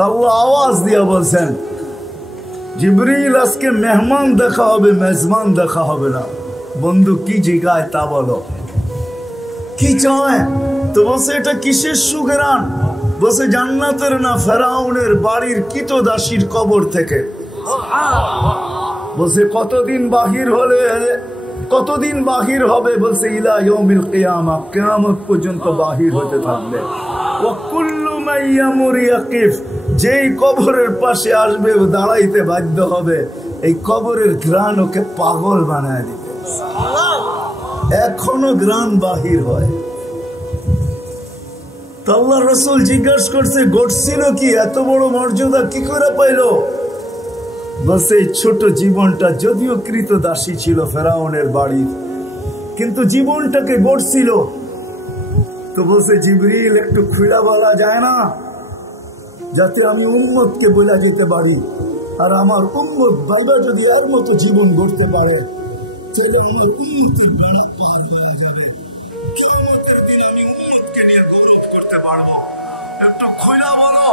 তা আল্লাহ আওয়াজ দিয়া বলছেন, জিবরিল আজকে মেহমান দেখা হবে, মেজবান দেখা হবে না। বন্ধু কি জিগায় তা বলো, কি চায়? তো বলছে এটা কিসের সুগরান? বলছে জান্নাতের না, ফেরাউনের বাড়ির কিতদাসীর কবর থেকে। বলছে কতদিন বাহির হলে, কতদিন বাহির হবে? বলছে ইলা ইয়াউমিল কিয়ামা, কিয়ামত পর্যন্ত বাহির হতে থাকবে। ওয়া কুল্লু মান ইয়ামুর ইয়াকিফ, যেই কবরের পাশে আসবে ও দাঁড়াইতে বাধ্য হবে। এই কবরের ঘ্রাণ ওকে পাগল বানায় দিবে। এখনো ঘ্রাণ বাহির হয়। তো আল্লাহ রাসূল জিজ্ঞাসা করছে ঘটছিল কি, এত বড় মর্যাদা কি করে পাইল? বলছে এই ছোট জীবনটা যদিও কৃতদাসী ছিল ফেরাউনের বাড়ির, কিন্তু জীবনটাকে গড়ছিল। তো বলছে জিবরিল একটু খুলা বলা যায় না, যাতে আমি উম্মতকে বলা যেতে পারি, আর আমার উম্মত ভাইবা যদি এর মতো জীবন গড়তে পারে তাহলে আমার উম্মতের বেড়া পার হয়ে যাবে। কিয়ামতের দিন আমি উম্মতকে নিয়ে গৌরব করতে পারবো, একটু খুলা বলো।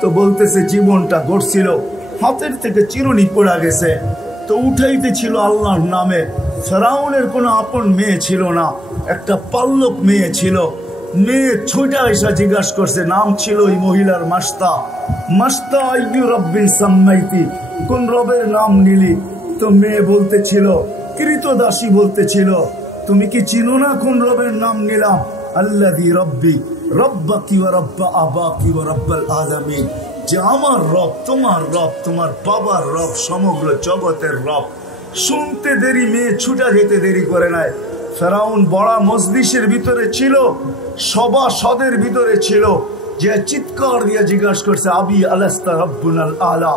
তো বলতেছে জীবনটা গড়ছিল, হাতের থেকে চিরুনি পড়া গেছে, তো উঠাইতে ছিল আল্লাহর নামে। ফেরাউনের কোনো আপন মেয়ে ছিল না, একটা পাল্লক মেয়ে ছিল। মেয়ে ছুটা এসে জিজ্ঞাসা করছে, নাম ছিল ওই মহিলার মাস্তা। মাস্তা আইয়ু রব্বিন সাম্মাইতি, কোন রবের নাম নিলি? তো মেয়ে বলতেছিল, কৃতদাসী বলতেছিল, তুমি কি চিনো না কোন রবের নাম নিলাম? আল্লাযী রব্বি রব্বাকি ওয়া রব্বা আবাকি ওয়া রব্বাল আলামিন, যে আমার রব, তোমার রব, তোমার বাবার রব, সমগ্র জগতের রব। শুনতে দেরি, মেয়ে ছুটা যেতে দেরি করে নাই। ফেরাউন বড় মজলিসের ভিতরে ছিল, সভাসদের ভিতরে ছিল, যে চিৎকার দিয়ে জিজ্ঞাসা করছে, আবি আলাস্তা রব্বুনাল আলা,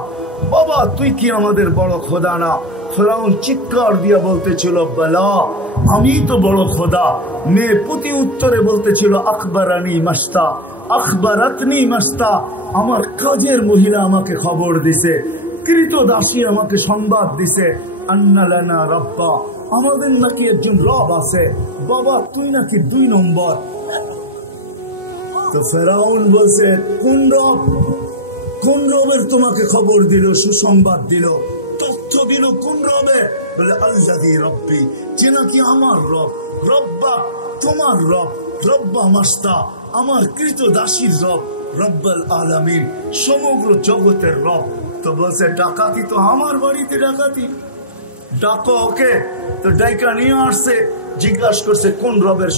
বাবা তুই কি আমাদের বড় খোদা না? ফেরাউন চিৎকার দিয়ে বলতেছিল, বলা আমি তো বড় খোদা। মেয়ে প্রতি উত্তরে বলতেছিল, আখবরানি মাস্তা, আখবরাতনি মাস্তা, আমার কাজের মহিলা আমাকে খবর দিছে, কৃতদাসী আমাকে সংবাদ দিছে, আন্না লানা রব্বা, আমাদের নাকি একজন রব আছে, বাবা তুই নাকি 2 নম্বর। তো ফেরাউন বলছে, কোন রব? কোন রবের তোমাকে খবর দিল, সুসংবাদ দিল, তথ্য দিল? কোন রবের? বলে আল্লাযী রব্বি, যে নাকি আমার রব, রব্বা তোমার রব, রব্বা মাস্তা আমার কৃতদাসীর রব, রব্বাল আলামিন সমগ্র জগতের রব। তো বলছে ডাকাতি তো আমার বাড়িতে ডাকাতি, ডাকো ওকে। তো ডাইকা নিয়ে আসছে, জিজ্ঞাসা করছে কোন রবের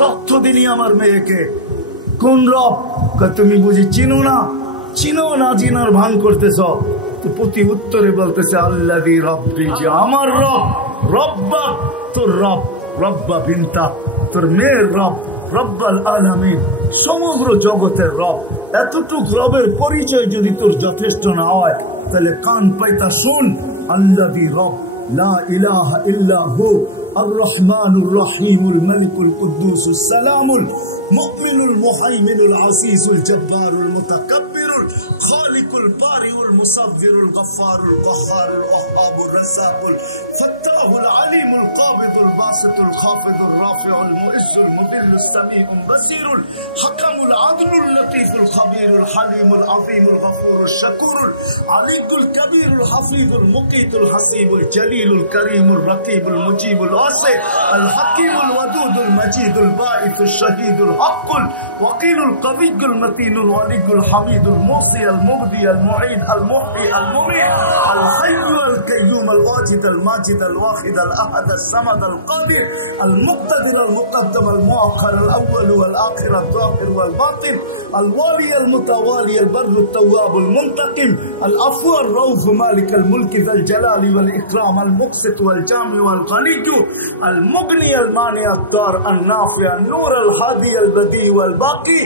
তথ্য দিলি আমার মেয়েকে, কোন রব? তুমি বুঝি চিনো না? চিনো না, চিনার ভান করতেছ। তো প্রতি উত্তরে বলতেছে আল্লাযী রব্বি, যে আমার রব, রব্বা তোর রব, রব্বা বিনতা তোর মেয়ের রব, রব্বাল আলামিন সমগ্র জগতের রব। এতটুক রবের পরিচয় যদি তোর যথেষ্ট না হয় তাহলে কান পাইতা শোন, আল্লাযী রব লা ইলাহা ইল্লা হু الرحمن الرحيم الملك القدوس السلام المؤمن المهيمن العزيز الجبار المتكبر الخالق البارئ المصور الغفار القهار الوهاب الرزاق الفتاح العليم القابض الباسط الخافض الرافع المعز المذل السميع البصير الحكم العدل اللطيف الخبير الحليم العظيم الغفور الشكور العلي الكبير الحفيظ المقيت الحسيب الجليل الكريم الرقيب المجيب الحكيم الودود المجيد الباعث الشهيد الحق الوكيل القوي المتين الولي الحميد الموصي المبدي المعيد المحيي المميت الحي القيوم الواجد الماجد الواحد الاحد الصمد القادر المقتدر المقدم المؤخر الاول والاخر الظاهر والباطن الوالي المتوالي البر التواب المنتقم العفو الرؤوف مالك الملك ذا الجلال والاكرام المقسط والجامع والغني المغني المانع الضار النافع النور الهادي البديع والباقي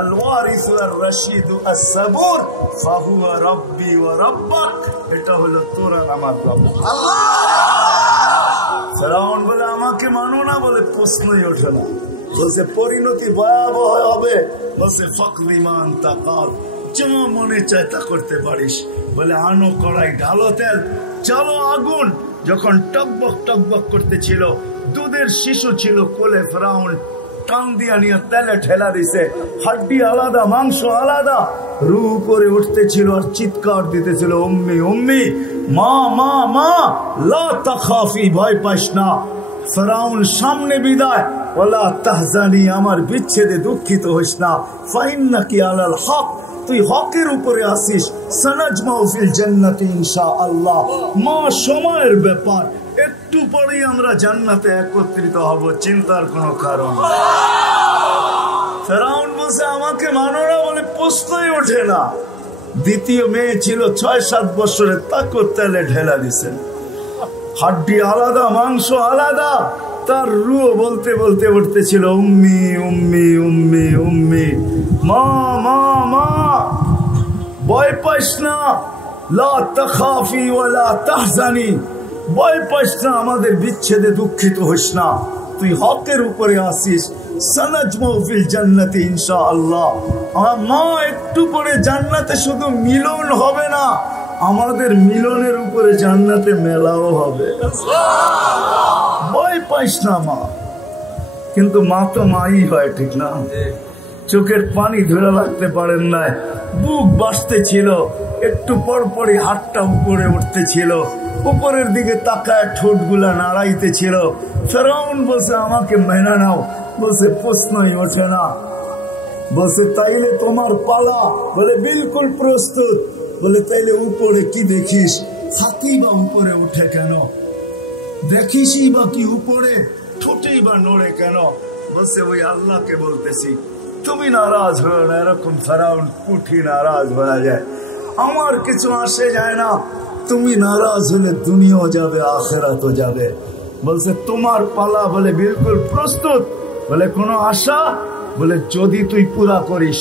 الوارث الرشيد الصبور فهو ربي وربك। এটা হলো তোর আর আমার রব আল্লাহ। ফেরাউন বলে আমাকে মানো না, বলে প্রশ্নই ওঠে না। বলছে পরিণতি ভয়াবহ হবে। বলছে ফাকদিমান তাকাত, যা মনে চায় তা করতে পারিস। বলে আনো কড়াই, ঢালো তেল, চলো আগুন। যখন টকবক টকবক করতেছিল, দুধের শিশু ছিল কোলে, ফেরাউন টান দিয়া নিয়ে তেলে ঠেলা দিছে, হাড্ডি আলাদা, মাংস আলাদা, রু উপরে উঠতেছিল আর চিৎকার দিতেছিল, উম্মি উম্মি, মা মা মা, লা তাখাফি, ভয় পাইস না। ফিরআউন সামনে বিদায়, ওয়ালা তাহজানি, আমার বিচ্ছেদে দুঃখিত হইস না, ফাইন্নাকি আলাল হক, তুই হকের উপরে আসিস, সানাজমাউ ফিল জান্নাতি ইনশাআল্লাহ। মা সময়ের ব্যাপার, একটু পরেই আমরা জান্নাতে একত্রিত হব, চিন্তার কোনো কারণ নেই। ফিরআউন বলছে আমাকে মানো না বলে প্রশ্নই ওঠে না। দ্বিতীয় মেয়ে ছিল ৬-৭ বছরের, তাকে তেলে ঢেলা দিছেন, হাড্ডি আলাদা, মাংস আলাদা, তার রুহ বলতে বলতে উঠতেছিল, উম্মি উম্মি উম্মি উম্মি, মা মা মা, ভয় পাইস না, লা তাখাফি ওয়ালা তাহজানি, ভয় পাইস না, আমাদের বিচ্ছেদে দুঃখিত হইস না, তুই হকের উপরে আসিস, সানাজমাউ ফিল জান্নাতি ইনশাআল্লাহ। মা, একটু পরে জান্নাতে শুধু মিলন হবে না, আমাদের মিলনের উপরে জান্নাতে মেলাও হবে। ভয় পাইস না মা। কিন্তু মা তো মাই হয়, ঠিক না? চোখের পানি ধরে রাখতে পারেন না, বুক বাসতে ছিল, একটু পর পরই হাতটা উপরে উঠতে ছিল, উপরের দিকে তাকায় ঠোঁটগুলা নাড়াইতে ছিল। ফিরআউন বলছে আমাকে মেনে নাও, বলছে প্রশ্নই ওঠে না। বলছে তাইলে তোমার পালা, বলে বিলকুল প্রস্তুত। বলে তাইলে উপরে কি দেখিস? হাতি বা উপরে উঠে কেন? দেখিসই বা কি উপরে? ঠোঁটেই বা নড়ে কেন? বলছে ওই আল্লাহকে বলতেছি, তুমি নারাজ হয়ে না। এরকম ফিরআউন কুঠি নারাজ হয়ে যায়, আমার কিছু আসে যায় না, তুমি নারাজ হলে দুনিয়াও যাবে, আখিরাতও যাবে। বলছে তোমার পালা। বলে বিলকুল প্রস্তুত। বলে কোনো আশা? বলে যদি তুই পুরা করিস।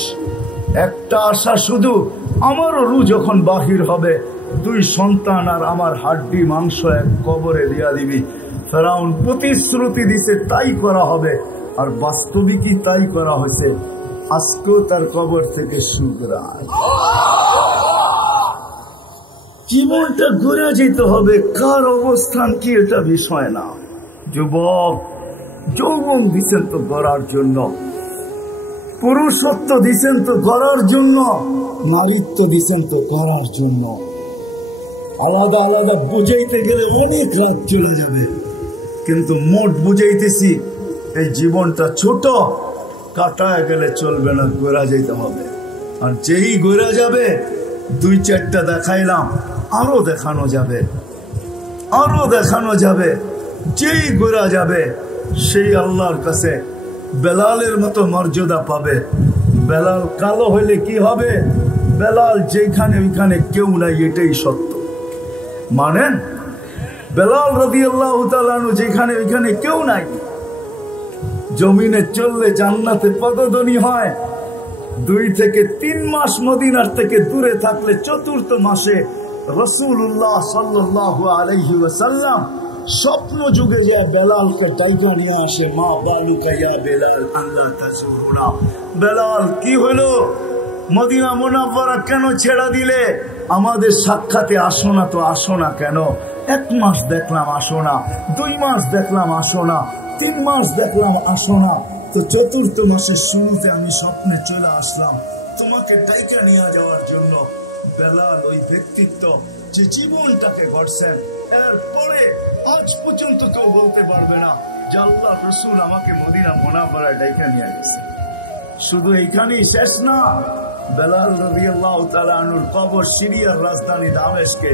একটা আশা শুধু, আমারও রু যখন বাহির হবে, 2 সন্তান আর আমার হাড্ডি মাংস এক কবরে দিয়া দিবি। ফিরআউন প্রতিশ্রুতি দিছে তাই করা হবে, আর বাস্তবিকই তাই করা হয়েছে। আজকেও তার কবর থেকে সুগ্রাণ। জীবনটা ঘুরে যেতে হবে, কার অবস্থান কি এটা বিষয় না। যুবক, যৌবন দিছেন তো গড়ার জন্য, পুরুষত্ব দিছেন তো গড়ার জন্য, নারীত্ব দিছেন তো গড়ার জন্য। আলাদা আলাদা বুঝাইতে গেলে অনেক রাত চলে যাবে, কিন্তু মোট বুঝাইতেছি এই জীবনটা ছোট, কাটায় গেলে চলবে না, ঘোরা যেতে হবে। আর যেই ঘোরা যাবে, 2-4টা দেখাইলাম, আরো দেখানো যাবে, আরো দেখানো যাবে। যেই ঘোরা যাবে সেই আল্লাহর কাছে বেলালের মতো মর্যাদা পাবে। বেলাল কালো হইলে কি হবে? বেলাল যেখানে ওইখানে কেউ নাই, এটাই সত্য। মানেন? বেলাল রাদিয়াল্লাহু তাআলা আনহু যেখানে ওইখানে কেউ নাই। জমিনে চললে জান্নাতে পদধ্বনি হয়। 2 থেকে 3 মাস মদিনার থেকে দূরে থাকলে 4th মাসে রাসূলুল্লাহ সাল্লাল্লাহু আলাইহি ওয়াসাল্লাম স্বপ্ন যুগে যায় বেলালকে ডাইকা নিয়ে আসে। মা বালুকা ইয়া বেলাল আল্লাহ তাজুরুনা। বেলাল কি হলো? মদিনা মুনাওয়ারা কেন ছেড়ে দিলে? আমাদের সাক্ষাতে আসো না তো আসো না কেন? 1 মাস দেখলাম আসো না, 2 মাস দেখলাম আসো না, 3 মাস দেখলাম আসো না, তো 4th মাসের শুরুতে আমি স্বপ্নে চলে আসলাম তোমাকে ডাইকা নিয়ে যাওয়ার জন্য। বেলাল ওই ব্যক্তিত্ব যে জীবনটাকে গড়ছেন, এরপরে আজ পর্যন্ত কেউ বলতে পারবে না যে আল্লাহ রসুল আমাকে মদিনা মুনাওয়ারায় ডাইকা নিয়ে গেছে। শুধু এইখানেই শেষ না, বেলাল রাদিয়াল্লাহু তাআলা আনহুর কবর সিরিয়ার রাজধানী দামেস্কে।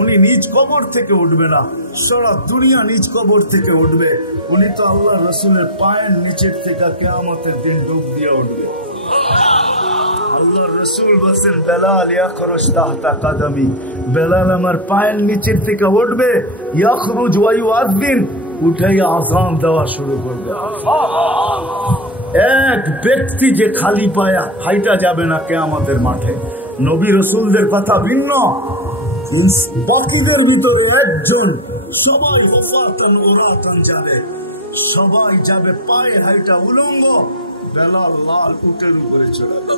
উনি নিজ কবর থেকে উঠবে না, সারা দুনিয়া নিজ কবর থেকে উঠবে। উনি তো আল্লাহ রসুলের পায়ের নিচের থেকে কিয়ামতের দিন ডুব দিয়ে উঠবে। আল্লাহ রসুল বলছেন বেলাল ইয়াখরুজ তাহতা কাদামি, বেলাল আমার পায়ের নিচের থেকে উঠবে। ইয়াখরুজ ওয়া ইউআযিন, উঠাইয়া আযান দেওয়া শুরু করবে। এক ব্যক্তি যে খালি পায়া হাইটা যাবে না কিয়ামতের মাঠে। নবী রসুলদের কথা ভিন্ন, বাকিদের ভিতরে একজন, সবাই হুফাতান উরাতান যাবে, সবাই যাবে পায়ে হাইটা উলঙ্গ। বেলাল লাল উটের উপরে চড়াবে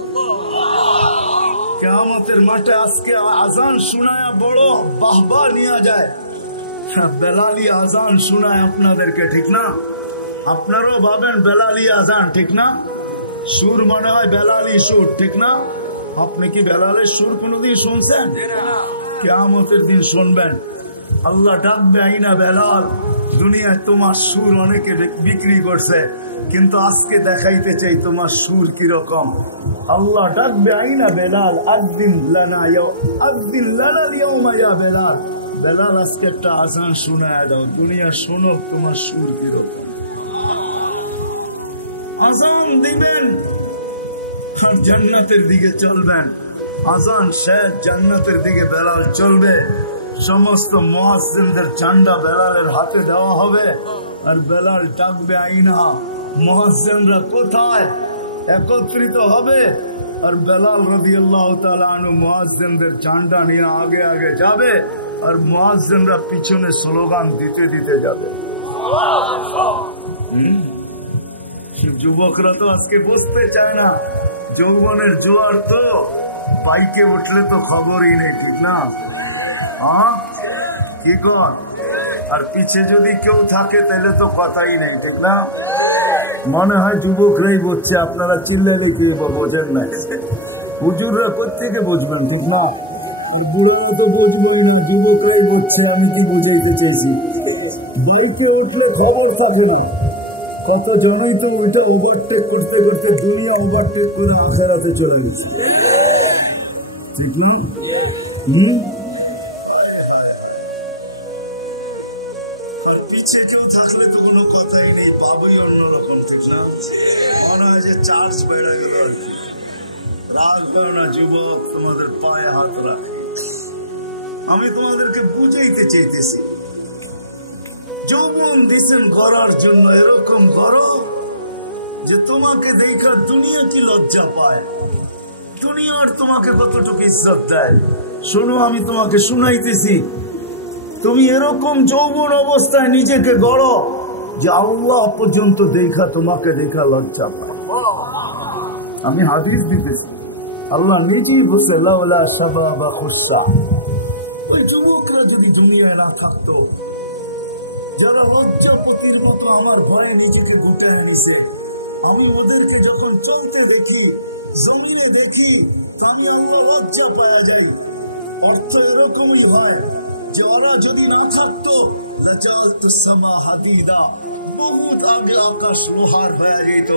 কিয়ামতের মাঠে। আজকে আজান শোনায়া বড় বাহবা নিয়ে যায়, বেলালি আজান শোনায় আপনাদেরকে, ঠিক না? আপনারাও ভাবেন বেলালি আজান, ঠিক না? সুর মনে হয় বেলালি সুর, ঠিক না? আপনি কি বেলালের সুর কোনোদিন শুনছেন? কিয়ামতের দিন শুনবেন। আল্লাহ ডাকবে, আইনা বেলাল, দুনিয়ায় তোমার সুর অনেকে বিক্রি করছে, কিন্তু আজকে দেখাইতে চাই তোমার সুর কিরকম। আল্লাহ ডাকবে, আইনা বেলাল, আযদিন লানা আল-ইয়াওমা ইয়া বেলাল, বেলাল আজকে একটা আজান শোনায় দাও, দুনিয়া শোনক তোমার সুর কিরকম। আজান দিবেন আর জান্নাতের দিকে চলবেন। আজান শেষ, জান্নাতের দিকে বেলাল চলবে। সমস্ত মুয়াজ্জিনদের ঝান্ডা বেলালের হাতে দেওয়া হবে আর বেলাল ডাকবে, আইনা, মুয়াজ্জিনরা কোথায়? একত্রিত হবে আর বেলাল রাদিয়াল্লাহু তাআলা আনহু মুয়াজ্জিনদের ঝান্ডা নিয়ে আগে আগে যাবে আর মুয়াজ্জিনরা পিছনে স্লোগান দিতে দিতে যাবে। যুবকরা তো আজকে বসতে চায় না, যৌবনের জোয়ার তো, বাইকে উঠলে তো খবরই নেই, ঠিক না? হ্যাঁ, কি কর? আর পিছে যদি কেউ থাকে তাহলে তো কথাই নেই, ঠিক না? মনে হয় যুবকরাই বুঝছে, আপনারা চিল্লাইলে কি বোঝেন না? হুজুররা কোত্থেকে বুঝবেন, ঠিক না? আর বুড়ারা তো বুঝবই না, যুবকরাই বুঝছে আমি কি বুঝাইতে চেয়েছি। বাইকে উঠলে খবর থাকে না, কত জনই তো ওইটা ওভারটেক করতে করতে দুনিয়া ওভারটেক করে আখেরাতে চলে গেছে, ঠিক না? হায় হায় হায়। আর পিছে কেউ থাকলে তো কোনো কথাই নেই, বাবুই অন্যরকম, ঠিক না? মনে হয় যে চার্জ বেড়ে গেল আর কি। রাগ হয় না যুবক, তোমাদের পায়ে হাত রাখি। আমি তোমাদেরকে বুঝাইতে চাইতেছি, যৌবন দিছেন গড়ার জন্য, এরকম গড় যে তোমাকে দেখা দুনিয়া কি লজ্জা পায়, দুনিয়ার তোমাকে কতটুকু ইজ্জত দেয়। শোনো, আমি তোমাকে শুনাইতেছি, তুমি এরকম যৌবন অবস্থায় নিজেকে গড়ো যে আল্লাহ পর্যন্ত দেখা তোমাকে দেখা লজ্জা পায়। আমি হাদিস দিতেছি, আল্লাহ নিজেই বলছে, লাউলা শাবাবা খুশা, ওই যুবকরা যদি দুনিয়ায় না থাকতো, যারা লজ্জাপতির মতো আমার ভয়ে নিজেকে গুটায় নিছে, আমি ওদেরকে যখন চলতে দেখি, জমিনে দেখি, তো আমি আল্লাহ লজ্জা পাওয়া যাই। অর্থ এরকমই হয় যে ওরা যদি না থাকতো, লাজালতুস সামা হাদিদা, বহুত আগে আকাশ লোহার হয়ে যেত।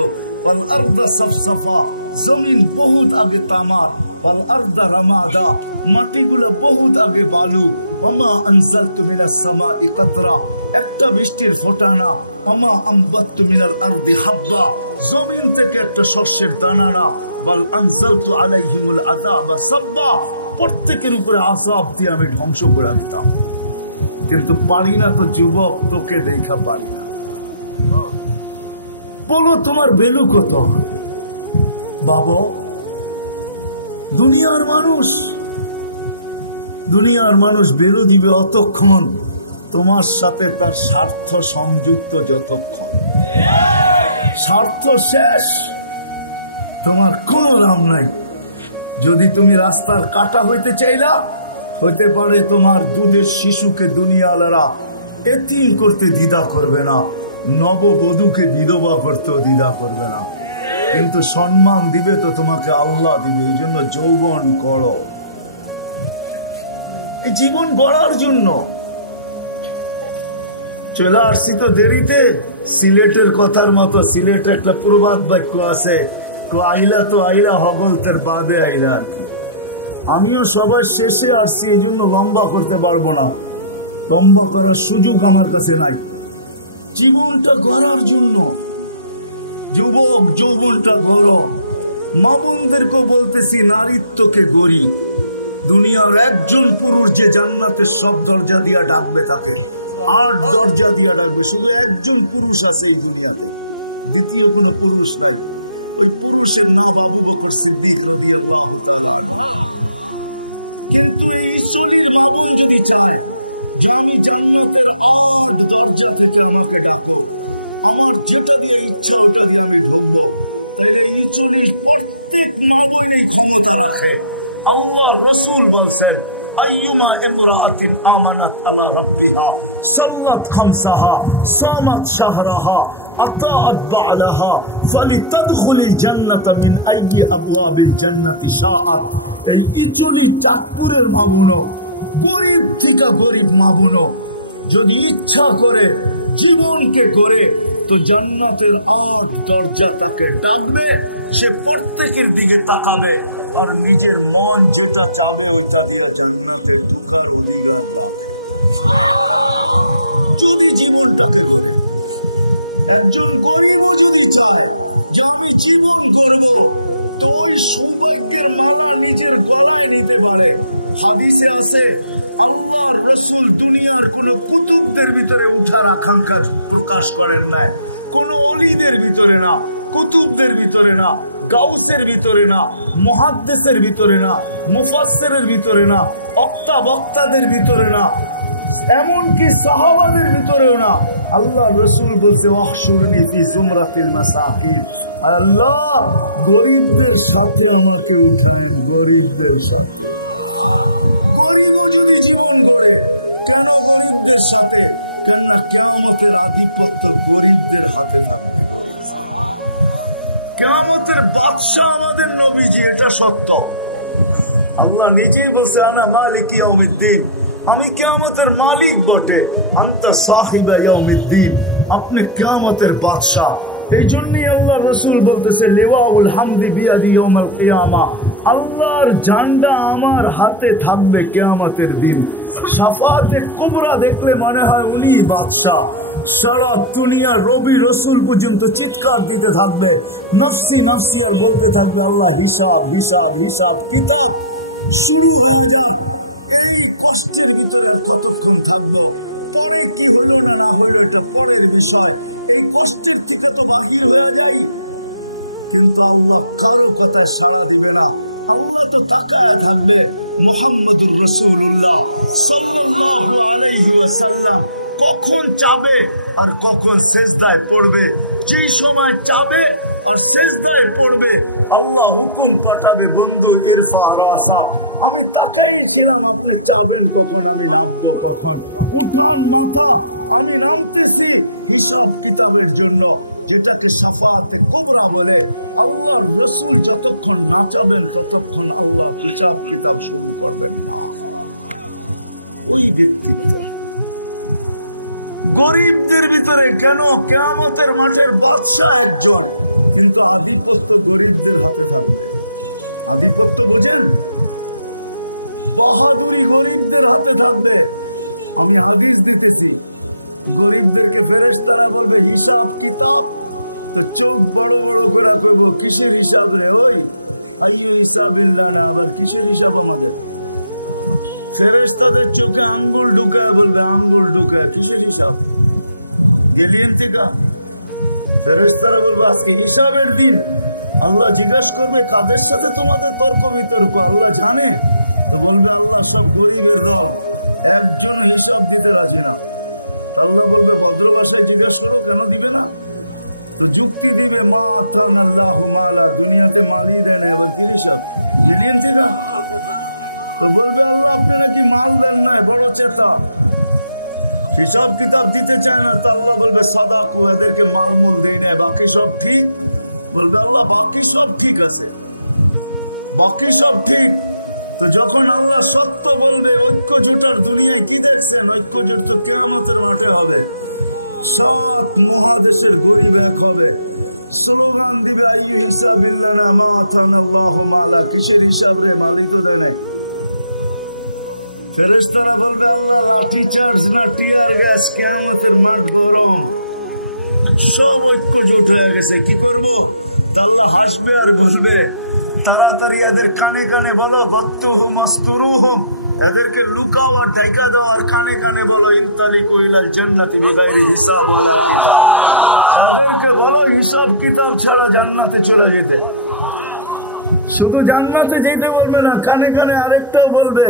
ওয়াল আরদা সাফসাফা, জমিন বহুত আগে তামার। ওয়াল আরদা রামাদা, মাটিগুলো বহুত আগে বালু। ওমা আনজালতু মিনাস সামাই কাতরা, একটা বৃষ্টির ফোঁটা না। ওমা আমবাততু মিনাল আরদি হাব্বা, জমিন থেকে একটা শস্যের দানা না। বাল আনজালতু আলাইহিমুল আযাবা সাব্বা, প্রত্যেকের উপরে আযাব দিয়ে আমি ধ্বংস করে দিতাম। কিন্তু পারি না তো যুবক, তোকে দেখা পারি না। বলো তোমার ভ্যালু কত? বাবা, দুনিয়ার মানুষ ভ্যালু দিবে অতক্ষণ তোমার সাথে তার স্বার্থ সংযুক্ত, যতক্ষণ স্বার্থ শেষ তোমার কোনো দাম নাই। যদি তুমি রাস্তার কাটা হইতে চাইলা, হইতে পারে তোমার দুধের শিশুকে দুনিয়ালারা এতিম করতে দ্বিধা করবে না, নববধূকে বিধবা করতেও দ্বিধা করবে না, কিন্তু সম্মান দিবে তো তোমাকে আল্লাহ দিবে। এই জন্য যৌবন করো, এই জীবন গড়ার জন্য। চলে আসছি তো দেরিতে, সিলেটের কথার মতো, সিলেটে একটা প্রবাদ বাক্য আছে, আইলা তো আইলা হগলতের বাদে আইলা আর কি। আমিও সবার শেষে আসছি, এই জন্য লম্বা করতে পারবো না, লম্বা করার সুযোগ আমার কাছে নাই। জীবনটা গড়ার জন্য যুবক, যৌবনটা গড়। মা বোনদেরকেও বলতেছি, নারীত্বকে গড়ি। দুনিয়ার একজন পুরুষ যে জান্নাতের সব দরজা দিয়া ডাকবে, তাকে 8 দরজা দিয়া ডাকবে। শুধু একজন পুরুষ আছে এই দুনিয়াতে, দ্বিতীয় কোনো পুরুষ নাই। ওই পুরুষের নাম আবু বকর সিদ্দিক রাদিয়াল্লাহু তাআলা আনহু। কিন্তু এই ইসলির মা বোন যদি চায় যে আমি জান্নাতের 8 দরজা থেকে আমাকে ডাকো, আমার যেটা দিয়ে ইচ্ছা ওটা দিয়ে আমি ঢুকবো, তাইলে ইসলির প্রত্যেক মা বোন এই ক্ষমতা রাখে। আল্লাহ রসুল বলছেন, আইয়ুমা ইমরাআতিন আমানাত আলা রাব্বিহা সাল্লাত খামসাহা সামাত শাহরাহা আতাআত বা'লাহা ফালিতাদখুলিল জান্নাতা মিন আইয়ি আবওয়াবিল জান্নাতি শাআত। এই ইচলি চাঁদপুরের মা বোনো, গরিব থেকে গরিব মা বোনো, যদি ইচ্ছা করে জীবনকে করে তো জান্নাতের 8 দরজা তাকে ডাকবে, সে প্রত্যেকের দিকে তাকাবে আর নিজের মন যেটা চাবে ওইটা দিয়া জান্নাতে ঢুকার অধিকার রাখে যদি জীবনটাকে করে। একজন গরিবও যদি চায় যে আমি জীবন করব তো ওই সৌভাগ্যের মালা নিজের গলায় নিতে পারে। হাদিসে আছে আল্লাহর রসুল দুনিয়ার কোন কুতুবদের ভিতরে উঠার আকাঙ্ক্ষা প্রকাশ করেন নাই, কোন অলিদের ভিতরে না, কুতুবদের ভিতরে না, গাউসের ভিতরে না, মুহাদ্দিসের ভিতরে না, মুফাসসিরের ভিতরে না, বক্তাদের ভিতরে না, এমনকি সাহাবাদের ভিতরেও না। আল্লাহ রসুল বলছে ওয়াহশুরনি ফি জুমরাতিল মাসাকিন, আল্লাহ গরিবদের সাথে আমাকে উঠায়েন, গরিবদের সাথে। গরিবও যদি জীবন গড়ে, কেন গরিবদের সাথে? কেননা কিয়ামতের আধিপত্য গরিবদের হাতে থাকবে। কিয়ামতের বাদশা আমাদের নবীজি, এটা সত্য। আল্লাহ নিজেই বলছে আনা মালিক ইয়াউমিদ্দিন, আমি কিয়ামতের মালিক বটে। আনতা সাহিবা ইয়াউমিদ্দিন, আপনি কিয়ামতের বাদশা। এই জন্যই আল্লাহ রসুল বলতেছে লিওয়াউল হামদি বিয়াদি ইয়াউমাল কিয়ামা, আল্লাহর ঝান্ডা আমার হাতে থাকবে কিয়ামতের দিন। শাফাতে কুবরা দেখলে মনে হয় উনি বাদশা। সারা দুনিয়ার রবি রসুল পর্যন্ত চিৎকার দিতে থাকবে, নফসি নফসি, আর বলতে থাকবে আল্লাহ হিসাব হিসাব হিসাব কিতাব শুরু হয়ে যাক। এই কষ্টের ভিতরে আর কতক্ষণ থাকবো? পরে কি হইলো না না হইলো এটা পরের বিষয়। এই কষ্টের থেকে তো বাহির হয়ে যাই, কিন্তু আল্লাহ কারো কথায় সাড়া দিবে না। আল্লাহ তো তাকায় থাকবে মুহাম্মদুর রাসূলুল্লাহ সাল্লাল্লাহু আলাইহি ওয়াসাল্লাম কখন চাবে আর কখন সেজদায় পড়বে। যেই সময় চাবে আর সেজদায় পড়বে আল্লাহ হুকুম পাঠাবে, বন্ধু ইরফা রাসা, আমি তাকাই ছিলাম আপনি চাবেন কখন, আমি নামবো কখন, উঠান মাথা, আমি নামতেছি হিসাব কিতাবের জন্য, যেটাকে শাফাতে কুবরা বলে। আল্লাহর রসুল যতক্ষণ না চাবেন ততক্ষণ আল্লাহ হিসাব কিতাব শুরু করবেন না। ওই ব্যক্তিত্ব গরিবদের ভিতরে কেন? কিয়ামতের মাঠের বাদশা একজন, কিন্তু আধিপত্য গরিবদের হাতে থাকবে। আধিপত্য বোঝেন? বাহাদুরি গরিবদের হাতে থাকবে। আমি হাদিস দিতেছি, গরিবদেরকে ফেরেশতারা বলবে হিসাব কিতাব, তো চোখ বড় বড় করে কইব কিসের হিসাব রে? ওই আইয়ু হিসাবিল্লাহ না, আবার কিসের হিসাব আমাদের? ফেরেশতাদের চোখে আঙ্গুল ঢুকায় বলবে, আঙ্গুল ঢুকায় কিসের হিসাব? গেলিয়েন থেকে ফেরেশতারা বলবে আজকে হিসাবের দিন। আল্লাহ জিজ্ঞাসা করবে কাদের সাথে তোমাদের তর্ক বিতর্ক? আল্লাহ জানে। তো বলবে আল্লাহ সব গরিবের দল, একজন হিসাব দিতে রাজি না। আল্লাহ বলবে ভদ্র ভাষায় জিজ্ঞাসা করো, কেন দিবে না? তো যুক্তি দিবে মা আতান আল্লাহ মালা, দুনিয়াতে মালই দেয় না, আবার কি হিসাব? গেলিয়েন থেকে। তো বলবে আল্লাহ আপনি নাকি মাল দেন নাই, বড় চেতা, হিসাব কিতাব দিতে চায় না। তো আল্লাহ বলবে সাদাকু, এদেরকে মালমূল দেই না, বাকি সব ঠিক। বলবে আল্লাহ বাকি সব ঠিক আছে, বাকি সব ঠিক। তো যখন আল্লাহ সত্য বলবে, ঐক্য জোটার দুনিয়ায় কি দেখছেন? ঐক্য জোট তো কিয়ামতের মাঠে হবে। 7 মহাদেশের গরিব এক হবে, স্লোগান দিবে আইয়ু হিসাবিল্লাহ না মা আতানাল্লাহু মালা, কিসের হিসাব রে? মালই তো দেয় নাই। ফেরেশতারা বলবে আল্লাহ লাঠি চার্জ না টিয়ার গ্যাস, কিয়ামতের মাঠ গরম, সব ঐক্য জোট হয়ে গেছে, কি করব? তা আল্লাহ হাসবে আর বলবে তাড়াতাড়ি এদের কানে কানে বলো গত্তুহুম আস্তুরুহুম, এদেরকে লুকাও আর ঢাকা দাও, আর কানে কানে বলো ইনতালিকু ইলাল জান্নাতি বিগাইরি হিসাব ওয়ালা কিতাব, এদেরকে বলো হিসাব কিতাব ছাড়া জান্নাতে চলে যেতে। শুধু জান্নাতে যেতে বলবে না, কানে কানে আরেকটাও বলবে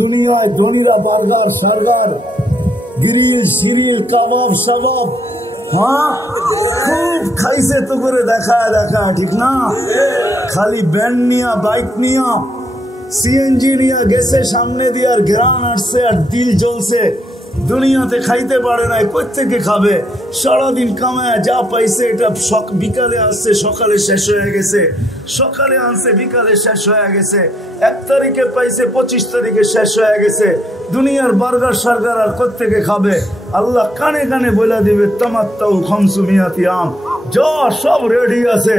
দুনিয়ায় ধনীরা বার্গার সার্গার গ্রিল সিরিল কাবাব সাবাব, হ্যাঁ খুব খাইছে তো করে দেখায় দেখায়, ঠিক না? খালি ব্যান্ড নিয়া বাইক নিয়া সিএনজি নিয়ে গেছে সামনে দিয়ে, আর ঘেরান আসছে আর দিল জ্বলছে, দুনিয়াতে খাইতে পারে না, কই থেকে খাবে? সারাদিন কামায় যা পাইছে এটা বিকালে আসছে, সকালে শেষ হয়ে গেছে, সকালে আনছে বিকালে শেষ হয়ে গেছে, 1 তারিখে পাইছে 25 তারিখে শেষ হয়ে গেছে। দুনিয়ার বার্গার সার্গার আর কই থেকে খাবে? আল্লাহ কানে কানে বলে দিবে তামাত্তাউ খামসুমিয়াতি আম, যা সব রেডি আছে,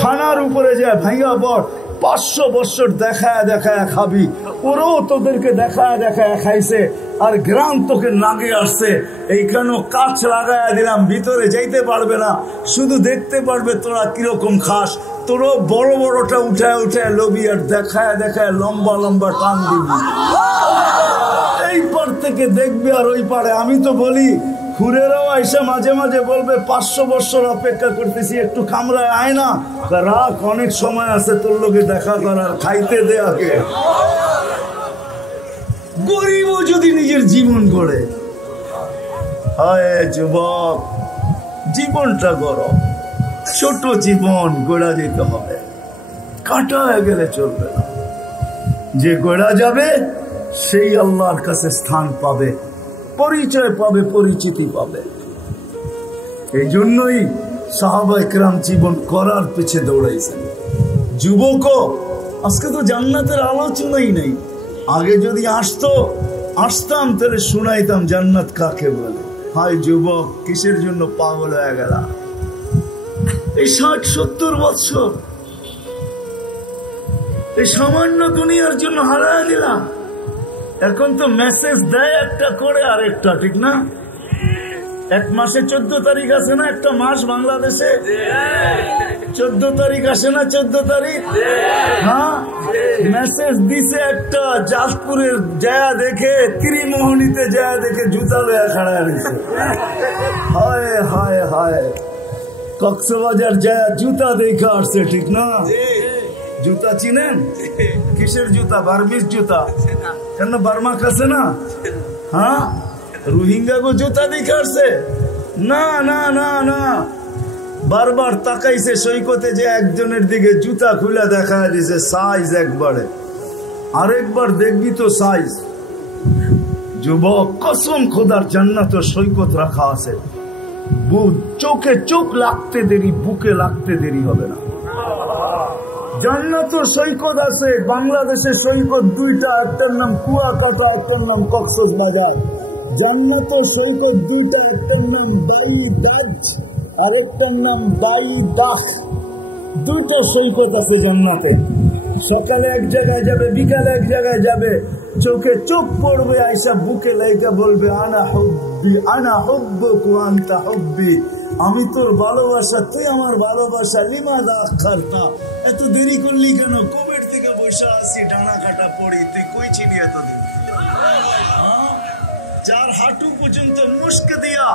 খানার উপরে যায় ভাইয়া বট, 500 বছর দেখায় দেখায় খাবি। ওরাও তোদেরকে দেখায় দেখায় খাইছে, আর গ্রাম তোকে নাগে আসছে, এইখানেও কাছ লাগায় দিলাম, ভিতরে যাইতে পারবে না, শুধু দেখতে পারবে তোরা কিরকম খাস। তোরও বড় বড়টা উঠায় উঠায় লবি, আর দেখায় দেখায় লম্বা লম্বা টান দিবি, এই পার থেকে দেখবে আর ওই পারে। আমি তো বলি খুরেরাও এসে মাঝে মাঝে বলবে 500 বছর অপেক্ষা করতেছি, একটু কামরায় আয় না, রাখ, অনেক সময় আছে তোর লোকে দেখা করার, খাইতে দে আগে। গরিবও যদি নিজের জীবন গড়ে, হায় যুবক, জীবনটা গড়, ছোট জীবন গড়া যেতে হবে, কাটা হয়ে গেলে চলবে না। যে গড়া যাবে সেই আল্লাহর কাছে স্থান পাবে, পরিচয় পাবে, পরিচিতি পাবে। এই জন্যই সাহাবায়ে কেরাম জীবন করার পিছে দৌড়াইছেন। যুবকও আজকে তো জান্নাতের আলোচনাই নেই, আগে যদি আসতাম তাহলে শুনাইতাম জান্নাত কাকে বলে। হায় যুবক, কিসের জন্য পাগল হয়ে গেল? এই 60-70 বছর এই সামান্য দুনিয়ার জন্য হারায় দিলাম। এখন তো মেসেজ দেয় একটা করে আরেকটা, ঠিক না? 1 মাসে 14 তারিখ আছে না? একটা মাস বাংলাদেশে 14 তারিখ আসে না? 14 তারিখ, হ্যাঁ, মেসেজ দিছে একটা, জাজপুরের জায়গা দেখে, ত্রিমোহনীতে জায়গা দেখে জুতা লয়া খাড়া রয়েছে। হায় হায় হায়, কক্সবাজার জায়গা জুতা দেখা আসছে, ঠিক না? জুতা চিনেন? কিসের জুতা? বার্মিস জুতা। কেন বার্মা কাছে না? হ্যাঁ, রোহিঙ্গা গো জুতা দেখে আসছে? না না না না, বারবার তাকাইছে সৈকতে, যে একজনের দিকে জুতা খুলে দেখা দিছে সাইজ একবারে, আরেকবার দেখবি তো সাইজ। যুবক, কসম খোদার, জান্নাত সৈকত রাখা আছে, চোখে চোখ লাগতে দেরি, বুকে লাগতে দেরি হবে না। জান্নাত সৈকত আছে। বাংলাদেশের সৈকত 2টা, একটার নাম কুয়াকাটা, একটার নাম কক্সবাজার। জান্নাত সৈকত 2টা, একটার নাম বাইদাজ আর একটার নাম বাইদাখ। 2টা সৈকত আছে জান্নাতে। সকালে এক জায়গায় যাবে, বিকালে এক জায়গায় যাবে, চোখে চোখ পড়বে, আয়সা বুকে লাইকা বলবে আনা হুব্বি আনা হুব্বুকু আনতা হুব্বি, আমি তোর ভালোবাসা, তুই আমার ভালোবাসা। লিমাদা আখারতা, এত দেরি করলি কেন? কোভিড থেকে বসে আসি, ডানা কাটা পড়ি, তুই কই ছিলি এতদিন? হ্যাঁ, যার হাঁটু পর্যন্ত মুস্ক দিয়া,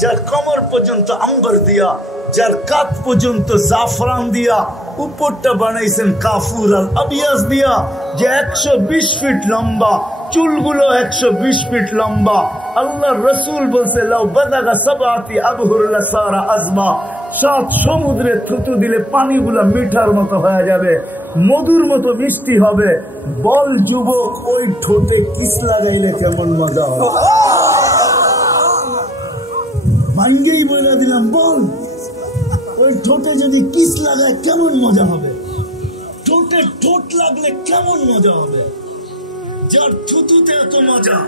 যার কমর পর্যন্ত আম্বর দিয়া, যার কাত পর্যন্ত জাফরান দিয়া, উপরটা বানাইছেন কাফুর আল আবিয়াস দিয়া, যে 120 ফিট লম্বা, চুলগুলো 120 ফিট লম্বা। আল্লাহ রসুল বলছে লাউ বাদাগা সাবাতি আবহুর লাসারা আজবা, 7 সমুদ্রে থুতু দিলে পানিগুলো মিঠার মতো হয়ে যাবে, মধুর মতো মিষ্টি হবে। বল যুবক, ওই ঠোঁটে কিস লাগাইলে কেমন মজা হবে? ভাঙ্গেই বলে দিলাম, বল ওই ঠোঁটে যদি কিস লাগায় কেমন মজা হবে? ঠোঁটে ঠোঁট লাগলে কেমন মজা হবে? যার থুতুতে এত মজা।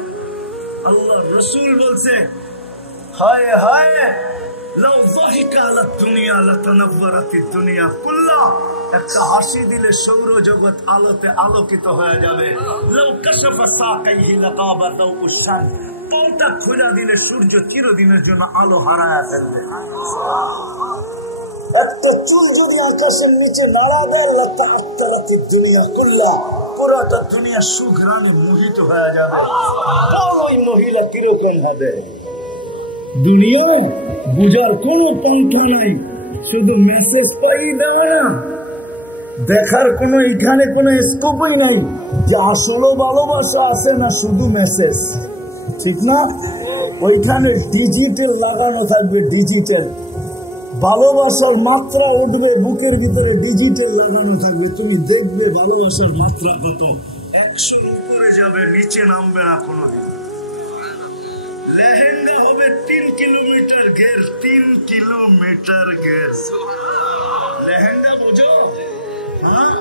আল্লাহ রসুল বলছে হায় হায় লাউ যাহিকা আলা দুনিয়া লাতানাওয়ারাতিদ দুনিয়া কুল্লা, একটা হাসি দিলে সৌরজগৎ আলোতে আলোকিত হয়ে যাবে। লাউ কাশাফা সাকাইহি লাগাবা দাউউশ শামস, পাওটা খোলা দিলে সূর্য চিরদিনের জন্য আলো হারায় ফেলবে। একটা চুল যদি আকাশের নিচে নাড়া দেয়, লাতাআত্তারাতিদ দুনিয়া কুল্লা, পুরাটা দুনিয়া সুঘ্রাণে মোহিত হয়ে যাবে। বল ওই মহিলা কিরকম হবে? দুনিয়ায় বুঝার কোনো পন্থা নাই, শুধু মেসেজ পাই দেওয়া না, দেখার কোনো এখানে কোনো স্কোপই নাই যে আসলে ভালোবাসা আছে না শুধু মেসেজ, ঠিক না? ওইখানে ডিজিটাল লাগানো থাকবে, ডিজিটাল ভালোবাসার মাত্রা উঠবে বুকের ভিতরে, ডিজিটাল লাগানো থাকবে, তুমি দেখবে ভালোবাসার মাত্রা কত। 100-র উপরে যাবে, নিচে নামবে না কোনোদিন। লেহেঙ্গা হবে 3 কিলোমিটার ঘের, 3 কিলোমিটার ঘের লেহেঙ্গা, বোঝো? হ্যাঁ,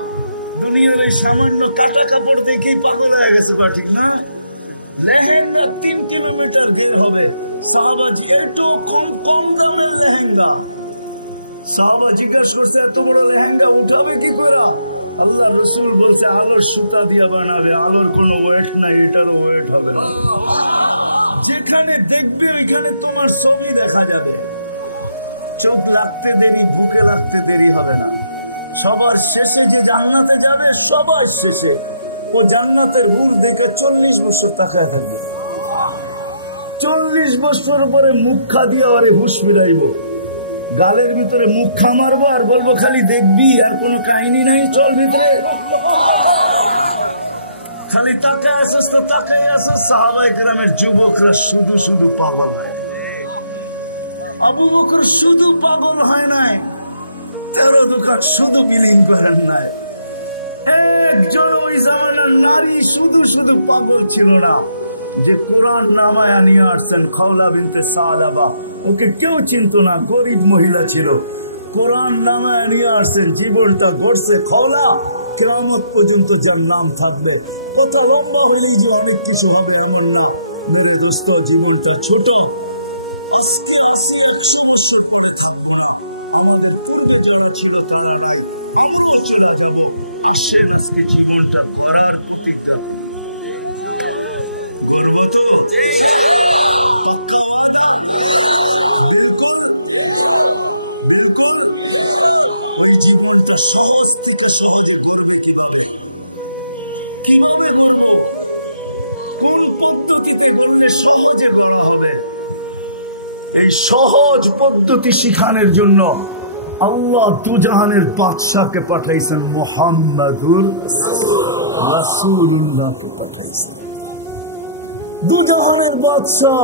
দুনিয়ার এই সামান্য কাটা কাপড় দেখেই পাগল হয়ে গেছে, ঠিক না? লেহেঙ্গা 3 কিলোমিটার ঘের হবে। সাহাবাজি একটু কম দামের লেহেঙ্গা। সাহাবা জিজ্ঞাসা করছে, এত বড় লেহেঙ্গা উঠাবে কি করে? আল্লাহ রসুল বলছে, আলোর সুতা দিয়া বানাবে, আলোর কোনো ওয়েট নাই, এটারও ওয়েট হবে না। যেখানে দেখবে ওইখানে তোমার ছবি দেখা যাবে। চোখ লাগতে দেরি, বুকে লাগতে দেরি হবে না। সবার শেষে যে জান্নাতে যাবে, সবার শেষে ও জান্নাতের হুর দেখে 40 বছর তাকায় থাকবে। 40 বছর পরে মুখা দিয়ে আরে হুশ ফিরাইব, গালের ভিতরে মুখা মারবো আর বলবো খালি দেখবি, আর কোনো কাহিনী নাই, চল ভিতরে। খালি তাকায় আসস তো তাকায় আসস। সাহাবায়ে কেরামের যুবকরা শুধু শুধু পাগল হয়। আবু বকর শুধু পাগল হয় নাই, 13 দোকান শুধু বিলিং করেন নাই। একজন ওই জামানার নারী শুধু শুধু পাগল ছিল না, যে কোরআন নামায়া নিয়ে আসছেন, খাওলা বিনতে সালাবা। ওকে কেউ চিনত না, গরিব মহিলা ছিল। কোরআন নামায়া নিয়ে আসছেন, জীবনটা গড়ছে খাওলা, কিয়ামত পর্যন্ত যার নাম থাকবে। কথা লম্বা হইলেই যে অনেক কিছু হবে এমন না মেরে দোস্ত, জীবনটা ছোট। আজকে 80-100 বছর পরে থাকবো না। আমাদের পূর্বে যারা ছিল তারা নাই, আমরাও চলে যাব। আসেন আজকে জীবনটা গড়ার প্রতিজ্ঞা করি। গর্ব তো পাক্কা ওয়াদা? বিলকুল বিলকুল। ওই জীবনটা সহজ থেকে সহজে গড়বে কিভাবে? কিভাবে গড়ব? কোন পদ্ধতিতে গড়লে সহজে গড়া হবে? এই সহজ পদ্ধতি শিখানোর জন্য আল্লাহ দুজাহানের বাদশাকে পাঠাইছেন, মুহাম্মাদুর রাসূলুল্লাহকে পাঠাইছেন। দুজাহানের বাদশা,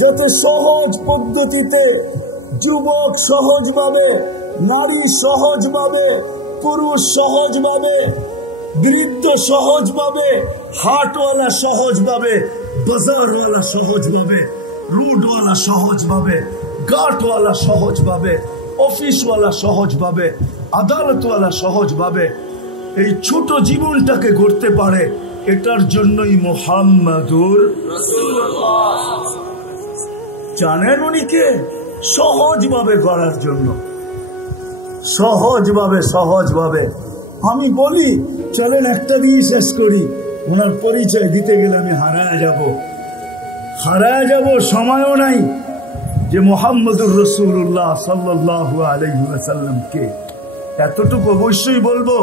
যাতে সহজ পদ্ধতিতে যুবক সহজভাবে, নারী সহজভাবে, পুরুষ সহজভাবে, বৃদ্ধ সহজভাবে, হাটওয়ালা সহজভাবে, বাজারওয়ালা সহজভাবে, রোডওয়ালা সহজভাবে, ঘাটওয়ালা সহজভাবে, অফিসওয়ালা সহজভাবে, আদালতওয়ালা সহজভাবে এই ছোট জীবনটাকে গড়তে পারে। এটার জন্যই মুহাম্মাদুর রাসূলুল্লাহ। জানেন উনি কে? সহজভাবে গড়ার জন্য, সহজভাবে। আমি বলি চলেন একটা দিয়ে শেষ করি। ওনার পরিচয় দিতে গেলে আমি হারায়া যাব, সময়ও নাই। যে মুহাম্মদুর রাসূলুল্লাহ সাল্লাল্লাহু আলাইহি ওয়াসাল্লাম কে, এতটুকু অবশ্যই বলবো।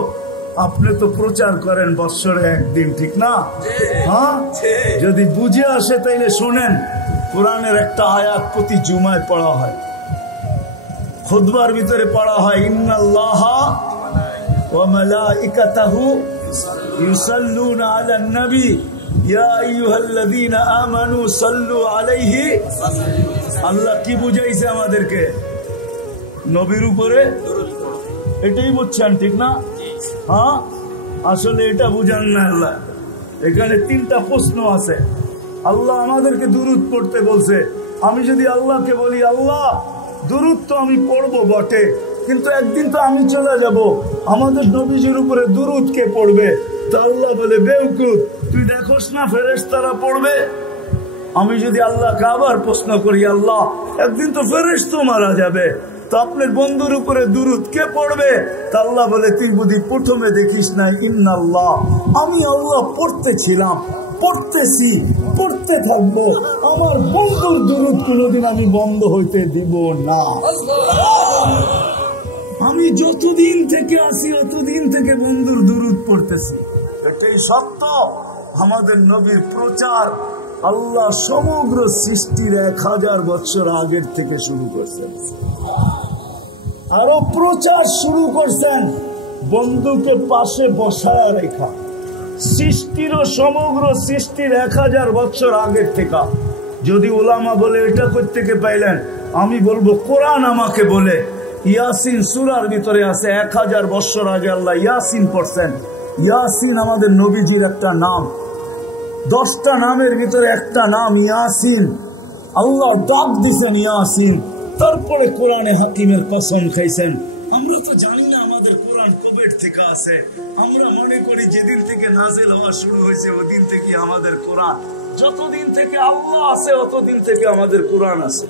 আপনি তো প্রচার করেন বৎসরে একদিন, ঠিক না? হ্যাঁ, যদি বুঝে আসে তাইলে শোনেন। কোরআনের একটা আয়াত প্রতি জুমায় পড়া হয়, খুতবার ভিতরে পড়া হয়, ইন্নাল্লাহা ওয়া মালাইকাতাহু ইউসাল্লুনা আলান নবী ইয়া আইয়ুহাল্লাযীনা আমানু সাল্লু আলাইহি। আল্লাহ কি বুঝাইছে আমাদেরকে? নবীর উপরে এটাই বুঝছেন, ঠিক না? হ্যাঁ, আসলে এটা বুঝান না আল্লাহ। এখানে 3টা প্রশ্ন আছে। আল্লাহ আমাদেরকে দুরূদ পড়তে বলছে। আমি যদি আল্লাহকে বলি, আল্লাহ দুরূদ তো আমি পড়বো বটে, কিন্তু একদিন তো আমি চলে যাব, আমাদের নবীজির উপরে দুরূদ কে পড়বে? তো আল্লাহ বলে, বেওকুফ, তুই দেখোস না ফেরেশতারা পড়বে। আমি যদি আল্লাহকে আবার প্রশ্ন করি, আল্লাহ একদিন তো ফেরেশতা মারা যাবে, তো আপনার বন্ধুর উপরে দুরূদ কে পড়বে? তা আল্লাহ বলে, তুই বুঝি প্রথমে দেখিস নাই, ইন্নাল্লাহ, আমি আল্লাহ পড়তেছিলাম, পড়তেছি, পড়তে থাকবো। আমার বন্ধুর দুরূদ কোনোদিন আমি বন্ধ হইতে দিব না। আমি যতদিন থেকে আসি অতদিন থেকে বন্ধুর দুরূদ পড়তেছি। এটাই সত্য। আমাদের নবীর প্রচার আল্লাহ সমগ্র সৃষ্টির 1000 বছর আগের থেকে শুরু করছেন। আরো প্রচার শুরু করছেন বন্ধুকে পাশে বসায়া রেখা। সৃষ্টিরও সমগ্র সৃষ্টির 1000 বছর আগের থেকে। যদি ওলামা বলে এটা কোত্থেকে পাইলেন, আমি বলবো কোরআন আমাকে বলে। ইয়াসিন সূরার ভিতরে আছে 1000 বছর আগে আল্লাহ ইয়াসিন পড়ছেন। ইয়াসিন আমাদের নবীজির একটা নাম, 10টা নামের ভিতরে একটা নাম ইয়াসিন। আল্লাহ ডাক দিছেন ইয়াসিন, তারপরে কোরআনে হাকিমের কসম খাইছেন। আমরা তো জানি না আমাদের কোরআন কবে থেকে আছে। আমরা মনে করি যেদিন থেকে নাজিল হওয়া শুরু হয়েছে ওদিন থেকে আমাদের কোরআন। যতদিন থেকে আল্লাহ আছে অতদিন থেকে আমাদের কোরআন আছে।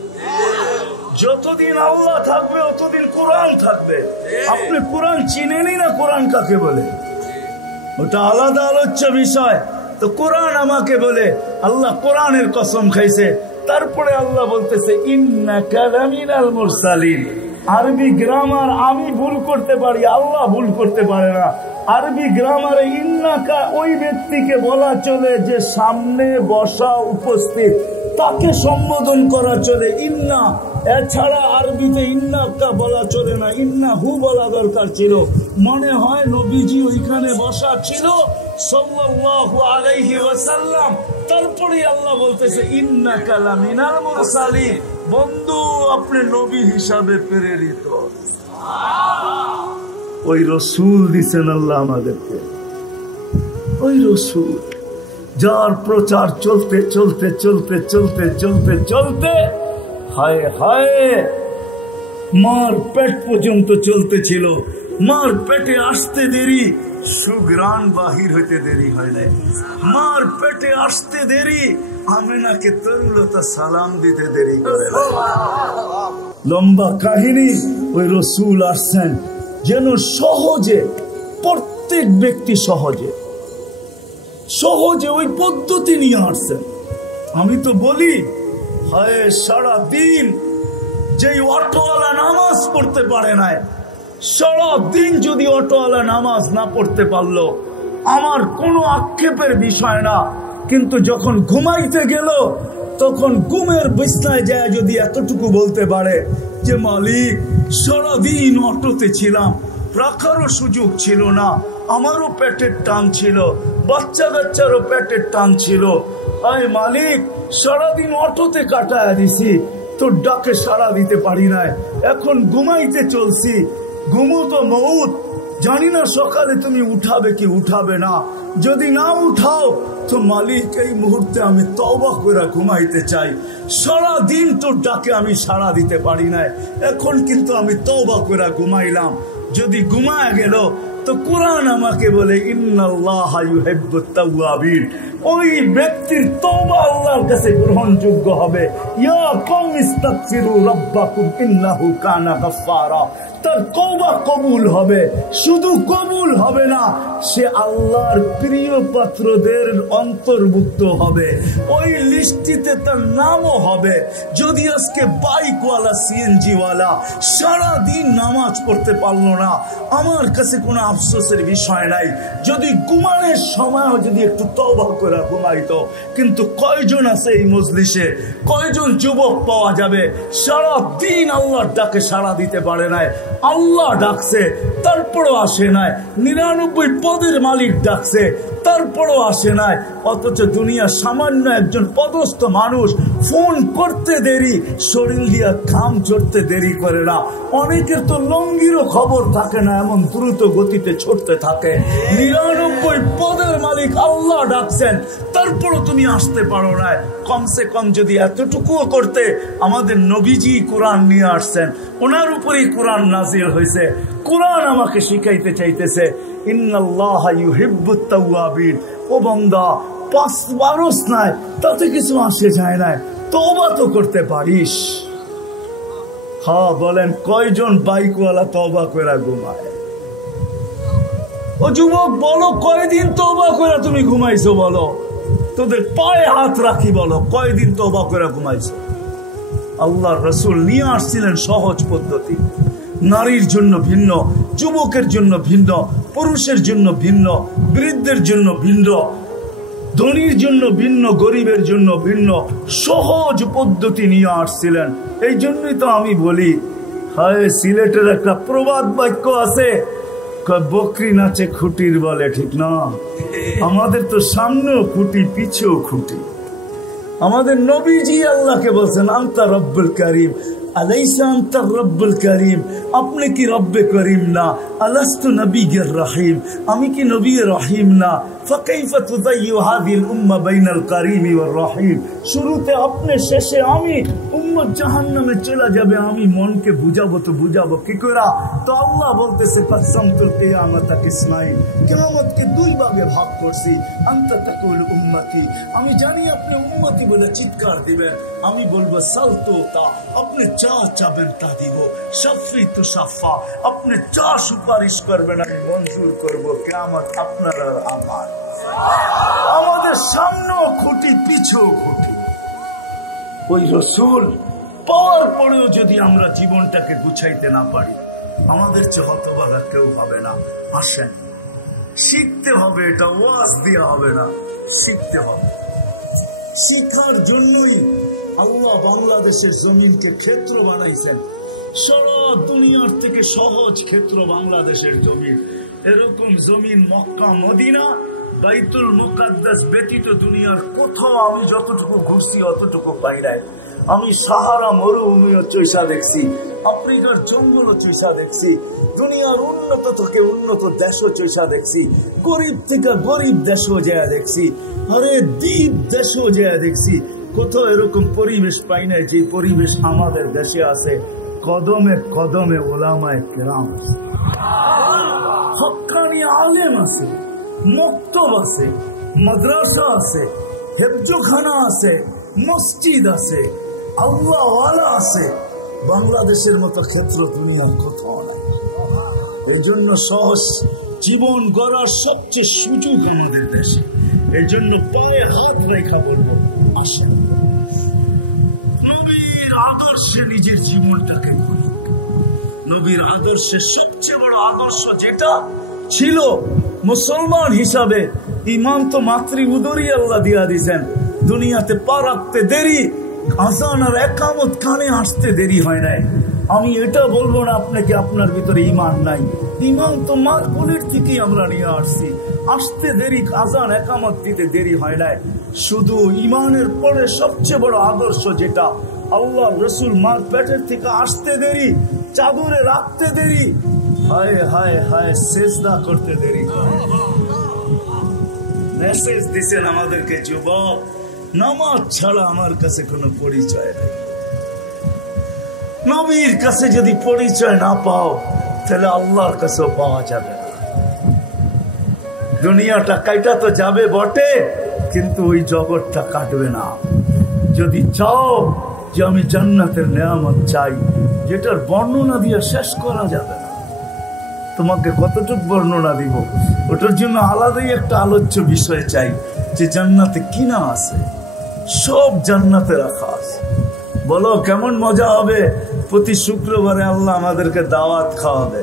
যতদিন আল্লাহ থাকবে অতদিন কোরআন থাকবে। আপনি কোরআন চিনেনই না কোরআন কাকে বলে, ওটা আলাদা আলোচ্য বিষয়। তো কোরআন আমাকে বলে, আল্লাহ কোরআনের কসম খাইছে। তারপরে আল্লাহ বলতেছে ইন্নাকা লামিনাল মুরসালিন। আরবি গ্রামার আমি ভুল করতে পারি, আল্লাহ ভুল করতে পারে না। আরবি গ্রামারে ইন্নাকা ওই ব্যক্তিকে বলা চলে যে সামনে বসা উপস্থিত, তাকে সম্বোধন করা চলে ইন্না। এছাড়া আরবিতে ইন্নাকা বলা চলে না, ইন্না হু বলা দরকার ছিল। মনে হয় নবীজি ওইখানে বসা ছিল সাল্লাল্লাহু আলাইহি ওয়াসাল্লাম। তারপরে আল্লাহ বলতেছে ইন্নাকা লামিনাল মুরসালিন, বন্ধু আপনি নবী হিসাবে প্রেরিত। ওই রসুল দিছেন আল্লাহ আমাদেরকে, ওই রসুল যার প্রচার চলতে চলতে চলতে চলতে চলতে চলতে হায় হায় মার পেট পর্যন্ত চলতেছিল। মার পেটে আসতে দেরি, সুগ্রাণ বাহির হইতে দেরি হয় নাই। মার পেটে আসতে দেরি, আমেনাকে তরুলতা সালাম দিতে দেরি করে। লম্বা কাহিনী। ওই রসুল আসছেন যেন সহজে, প্রত্যেক ব্যক্তি সহজে সহজে ওই পদ্ধতি নিয়ে আসছেন। আমি তো বলি হায় সারা দিন যেই অটোওয়ালা নামাজ পড়তে পারে নাই, সারা দিন যদি অটোওয়ালা নামাজ না পড়তে পারলো আমার কোনো আক্ষেপের বিষয় না। কিন্তু যখন ঘুমাইতে গেল তখন ঘুমের বিছনায় যায় যদি এতটুকু বলতে পারে যে মালিক সারাদিন অটোতে ছিলাম, রাখারও সুযোগ ছিল না, আমারও পেটের টান ছিল, বাচ্চা কাচ্চারও পেটের টান ছিল, আয় মালিক সারাদিন অটোতে কাটায় দিছি, তোর ডাকে সাড়া দিতে পারি নাই, এখন ঘুমাইতে চলছি, ঘুমো তো মউত, জানি না সকালে তুমি উঠাবে কি উঠাবে না, যদি না উঠাও তো মালিক এই মুহূর্তে আমি তওবা করে ঘুমাইতে চাই, সারা দিন তোর ডাকে আমি সাড়া দিতে পারি নাই, এখন কিন্তু আমি তওবা করে ঘুমাইলাম। যদি ঘুমায় গেল তো কোরআন আমাকে বলে ইন্নাল্লাহা ইউহিব্বুত তাওয়াবিন, ওই ব্যক্তির তওবা আল্লাহর কাছে গ্রহণযোগ্য হবে। ইয়া কওমি ইস্তাগফিরু রাব্বাকুম ইন্নাহু কানা গাফফারা, তার তওবা কবুল হবে। শুধু কবুল হবে না, সে আল্লাহর প্রিয় পাত্রদের অন্তর্ভুক্ত হবে, ওই লিস্টিতে তার নামও হবে। যদি আজকে বাইকওয়ালা সিএনজিওয়ালা সারাদিন নামাজ পড়তে পারলো না, আমার কাছে কোনো আফসোসের বিষয় নাই। যদি ঘুমানোর সময়ও যদি একটু তওবা করে ঘুমাইতো। কিন্তু কয়জন আছে এই মজলিসে, কয়জন যুবক পাওয়া যাবে সারা দিন আল্লাহর ডাকে সাড়া দিতে পারে নাই, আল্লাহ ডাকছে তারপরও আসে নাই, 99 পদের মালিক ডাকছে তারপরও আসে নাই, অথচ দুনিয়া সামান্য একজন পদস্থ মানুষ ফোন করতে দেরি, শরীর দিয়া ঘাম ঝরতে দেরি করে না। অনেকের তো লঙ্গিরও খবর থাকে না, এমন দ্রুত গতিতে ছুটতে থাকে। 99 পদের মালিক আল্লাহ ডাকছেন তারপরও তুমি আসতে পারো না। কমসে কম যদি এতটুকুও করতে, আমাদের নবীজি কোরআন নিয়ে আসছেন, ওনার উপরেই কোরআন নাজিল হয়েছে। কোরআন আমাকে শিখাইতে চাইতেছে ইন্নাল্লাহা ইউহিব্বুত তাওয়াবিন। ও বান্দা, 5 নাই তাতে কিছু আসে যায় না, তওবা তো করতে পারিস। হ্যাঁ বলেন, কয়জন বাইকওয়ালা তওবা করে ঘুমায়? ও যুবক বলো, কয়দিন তওবা করে তুমি ঘুমাইছো? বলো, তোদের পায়ে হাত রাখি, বলো কয়দিন তওবা করে ঘুমাইছো? আল্লাহর রাসূল নিয়ে আসছিলেন সহজ পদ্ধতি। নারীর জন্য ভিন্ন, যুবকের জন্য ভিন্ন, পুরুষের জন্য ভিন্ন, বৃদ্ধের জন্য ভিন্ন, ধনীর জন্য ভিন্ন, গরিবের জন্য ভিন্ন, সহজ পদ্ধতি নিয়ে আসছিলেন। এই জন্যই তো আমি বলি, হায় সিলেটের একটা প্রবাদ বাক্য আছে, বকরি নাচে খুঁটির বলে, ঠিক না? আমাদের তো সামনেও খুঁটি, পিছেও খুঁটি। আমাদের নবীজি আল্লাহকে বলছেন আনতা রব্বুল কারীম, আলাইসা আনতা রব্বুল করিম, আপনি কি রব্বে করিম না? আলাস্তু নবিয়্যির রহিম, আমি কি নবী রহিম না? ফাকাইফা তুযায়্যু হাযিহিল উম্মাহ বাইনাল করিম ওয়ার রহিম, শুরুতে আপনি শেষে আমি, উম্মত জাহান্নামে চলে যাবে, আমি মনকে বুঝাবো তো বুঝাবো কি করে? তো আল্লাহ বলতেছে কাসামতুল কিয়ামাতা কিসমাইন, কিয়ামতকে দুই ভাগে ভাগ করছি। আনতা তাকুল উম্মতি, আমি জানি আপনি উম্মতি বলে চিৎকার দিবেন, আমি বলবো সালতু তা, আপনি যা চাবেন তা দিব। শাফি তু শাফা, আপনি যা সুপারিশ করবেন আমি মঞ্জুর করব। কিয়ামত আপনার আর আমার, আমাদের সামনেও খুঁটি পিছেও খুঁটি। ওই রসুল পাওয়ার পরেও যদি আমরা জীবনটাকে গুছাইতে না পারি, আমাদের চেয়ে হতভাগা কেউ হবে না। আসেন শিখতে হবে, এটা ওয়াজ দেওয়া হবে না, শিখতে হবে। শিক্ষার জন্যই আল্লাহ বাংলাদেশের জমিনকে ক্ষেত্র বানাইছেন। সারা দুনিয়ার থেকে সহজ ক্ষেত্র বাংলাদেশের জমিন। এরকম জমিন মক্কা মদিনা বাইতুল মুকাদ্দাস ব্যতীত দুনিয়ার কোথাও আমি যতটুকু ঘুরছি অতটুকু পাই নাই। আমি সাহারা মরুভূমিও চৈসা দেখছি, আফ্রিকার জঙ্গলও চৈসা দেখছি, দুনিয়ার উন্নত থেকে উন্নত দেশও চৈসা দেখছি, গরিব থেকে গরিব দেশও যেয়া দেখছি, আরে দ্বীপ দেশও যেয়া দেখছি। কোথাও এরকম পরিবেশ পাই নাই যে পরিবেশ আমাদের দেশে আছে। কদমে কদমে ওলামায়ে কেরাম আছে, হক্কানি আলেম আছে, মক্তব আছে, মাদ্রাসা আছে, হেফজখানা আছে, মসজিদ আছে, আল্লাহওয়ালা আছে। বাংলাদেশের মতো ক্ষেত্র দুনিয়ার কোথাও নাই। এই জন্য সহজ জীবন গড়ার সবচেয়ে সুযোগ আমাদের দেশে। এই জন্য পায়ে হাত রেখা বলবো, আসেন নবীর আদর্শে নিজের জীবনটাকে গড়ি। নবীর আদর্শের সবচেয়ে বড় আদর্শ যেটা ছিল মুসলমান হিসাবে, ইমান তো মাতৃ উদরই আল্লাহ দিয়া দিয়েছেন। দুনিয়াতে পা রাখতে দেরি, আযান আর ইকামত কানে আসতে দেরি হয় নাই। আমি এটা বলবো না আপনাকে আপনার ভিতরে ইমান নাই, ইমান তো মার কোলের থেকেই আমরা নিয়ে আসছি। আসতে দেরি, আযান ইকামত দিতে দেরি হয় নাই। শুধু ইমানের পরে সবচেয়ে বড় আদর্শ যেটা, আল্লাহর রাসূল মার পেটের থেকে আসতে দেরি, চাদরে রাখতে দেরি, হায় হায় হায় সেজদা করতে দেরি। মেসেজ দিছেন আমাদেরকে, যুবক নামাজ ছাড়া আমার কাছে কোনো পরিচয় নেই। নবীর কাছে যদি পরিচয় না পাও তাহলে আল্লাহর কাছেও পাওয়া যাবে না। দুনিয়াটা কাইটা তো যাবে বটে, কিন্তু ওই জগৎটা কাটবে না। যদি চাও যে আমি জান্নাতের নেয়ামত চাই, যেটার বর্ণনা দিয়ে শেষ করা যাবে না, তোমাকে কতটুকু বর্ণনা দিব, ওটার জন্য আলাদাই একটা আলোচ্য বিষয় চাই। যে জান্নাতে কিনা আছে, সব জান্নাতে রাখা আছে। বলো কেমন মজা হবে? প্রতি শুক্রবারে আল্লাহ আমাদেরকে দাওয়াত খাওয়াবে।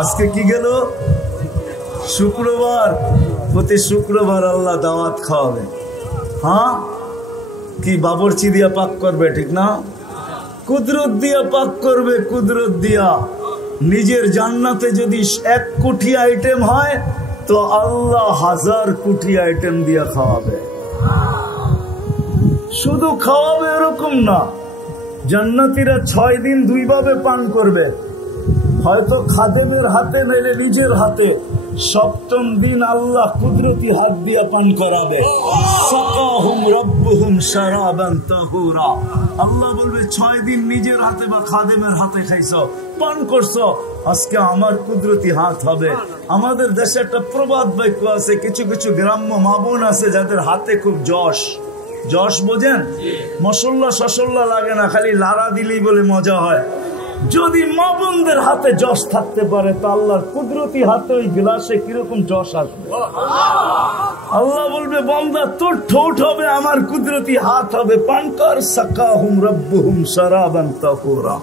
আজকে কি গেল? শুক্রবার। প্রতি শুক্রবার আল্লাহ দাওয়াত খাওয়াবে। হ্যাঁ, কি বাবরচি দিয়া পাক করবে, ঠিক না? কুদরত দিয়া পাক করবে, কুদরত দিয়া। নিজের জান্নাতে যদি 1 কোটি আইটেম হয় তো আল্লাহ 1000 কোটি আইটেম দিয়া খাওয়াবে। শুধু খাওয়াবে এরকম না, জান্নাতীরা 6 দিন 2 ভাবে পান করবে, হয়তো খাদেমের হাতে নইলে নিজের হাতে। 7ম দিন আল্লাহ কুদরতি হাত দিয়া পান করাবে। সাকাহুম রাব্বুহুম শারাবান তাহুরা। আল্লাহ বলবে 6 দিন নিজের হাতে বা খাদেমের হাতে খাইছো, পান করছো, আজকে আমার কুদরতি হাত হবে। আমাদের দেশে একটা প্রবাদ বাক্য আছে, কিছু কিছু গ্রাম্য মা বোন আছে যাদের হাতে খুব যশ। যশ বোঝেন? মশল্লা শসল্লা লাগে না, খালি লাড়া দিলেই বলে মজা হয়। যদি মা বোনদের হাতে যশ থাকতে পারে তো আল্লাহর কুদরতি হাতে ওই গ্লাসে কিরকম যশ আসবে। আল্লাহ বলবে বান্দা তোর ঠোঁট হবে, আমার কুদরতি হাত হবে, পান কর। সাকাহুম রাব্বুহুম শারাবান তাহুরা।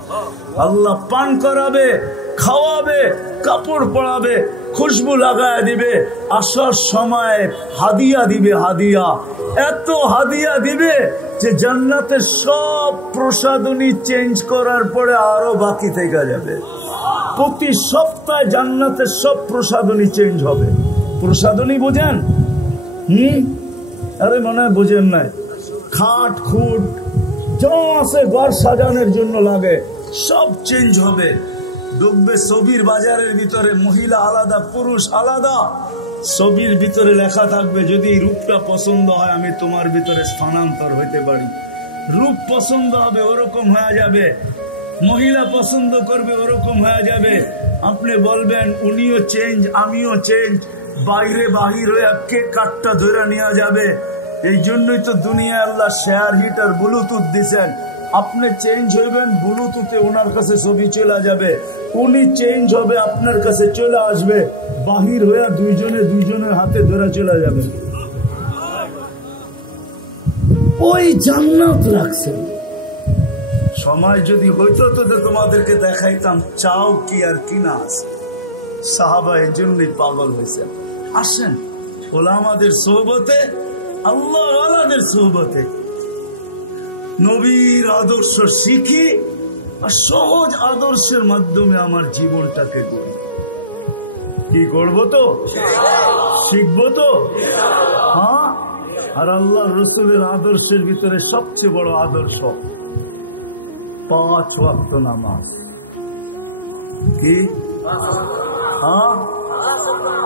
আল্লাহ পান করাবে, খাওয়াবে, কাপড় পরাবে, খুশবু লাগায় দিবে, আসার সময় হাদিয়া দিবে। হাদিয়া, এত হাদিয়া দিবে যে জান্নাতের সব প্রসাদনী চেঞ্জ করার পরে আরো বাকি থেকে যাবে। প্রতি সপ্তাহে জান্নাতের সব প্রসাদনী চেঞ্জ হবে। প্রসাদনী বোঝেন? আরে মনে হয় বোঝেন নাই। খাট খুট যা আছে ঘর সাজানোর জন্য লাগে সব চেঞ্জ হবে। ঢুকবে ছবির বাজারের ভিতরে, মহিলা আলাদা পুরুষ আলাদা, ছবির ভিতরে লেখা থাকবে যদি রূপটা পছন্দ হয় আমি তোমার ভিতরে স্থানান্তর হইতে পারি। রূপ পছন্দ হবে ওরকম হয়ে যাবে, মহিলা পছন্দ করবে ওরকম হয়ে যাবে। আপনি বলবেন উনিও চেঞ্জ আমিও চেঞ্জ, বাইরে বাহির হয়ে কে কাঠটা ধরে নেওয়া যাবে। এই জন্যই তো দুনিয়া আল্লাহ শেয়ার হিটার ব্লুটুথ দিছেন। আপনি চেঞ্জ হইবেন, ব্লুটুথে ওনার কাছে ছবি চলে যাবে, উনি চেঞ্জ হবে আপনার কাছে চলে আসবে, বাহির হয়ে দুইজনের হাতে ধরে চলে যাবে। ওই জান্নাত রাখছেন। সময় যদি হইতো তো তোমাদেরকে দেখাইতাম চাও কি আর কি না আছে। সাহাবা এই জন্যই পাগল হয়েছেন। আসেন ওলামাদের সোহবতে, আল্লাহ ওয়ালাদের সোহবতে নবীর আদর্শ শিখি, আর সহজ আদর্শের মাধ্যমে আমার জীবনটাকে গড়ি। কি করবো তো, শিখবো তো, হ্যাঁ। আর আল্লাহ রসুলের আদর্শের ভিতরে সবচেয়ে বড় আদর্শ 5 ওয়াক্ত নামাজ। কি হ্যাঁ,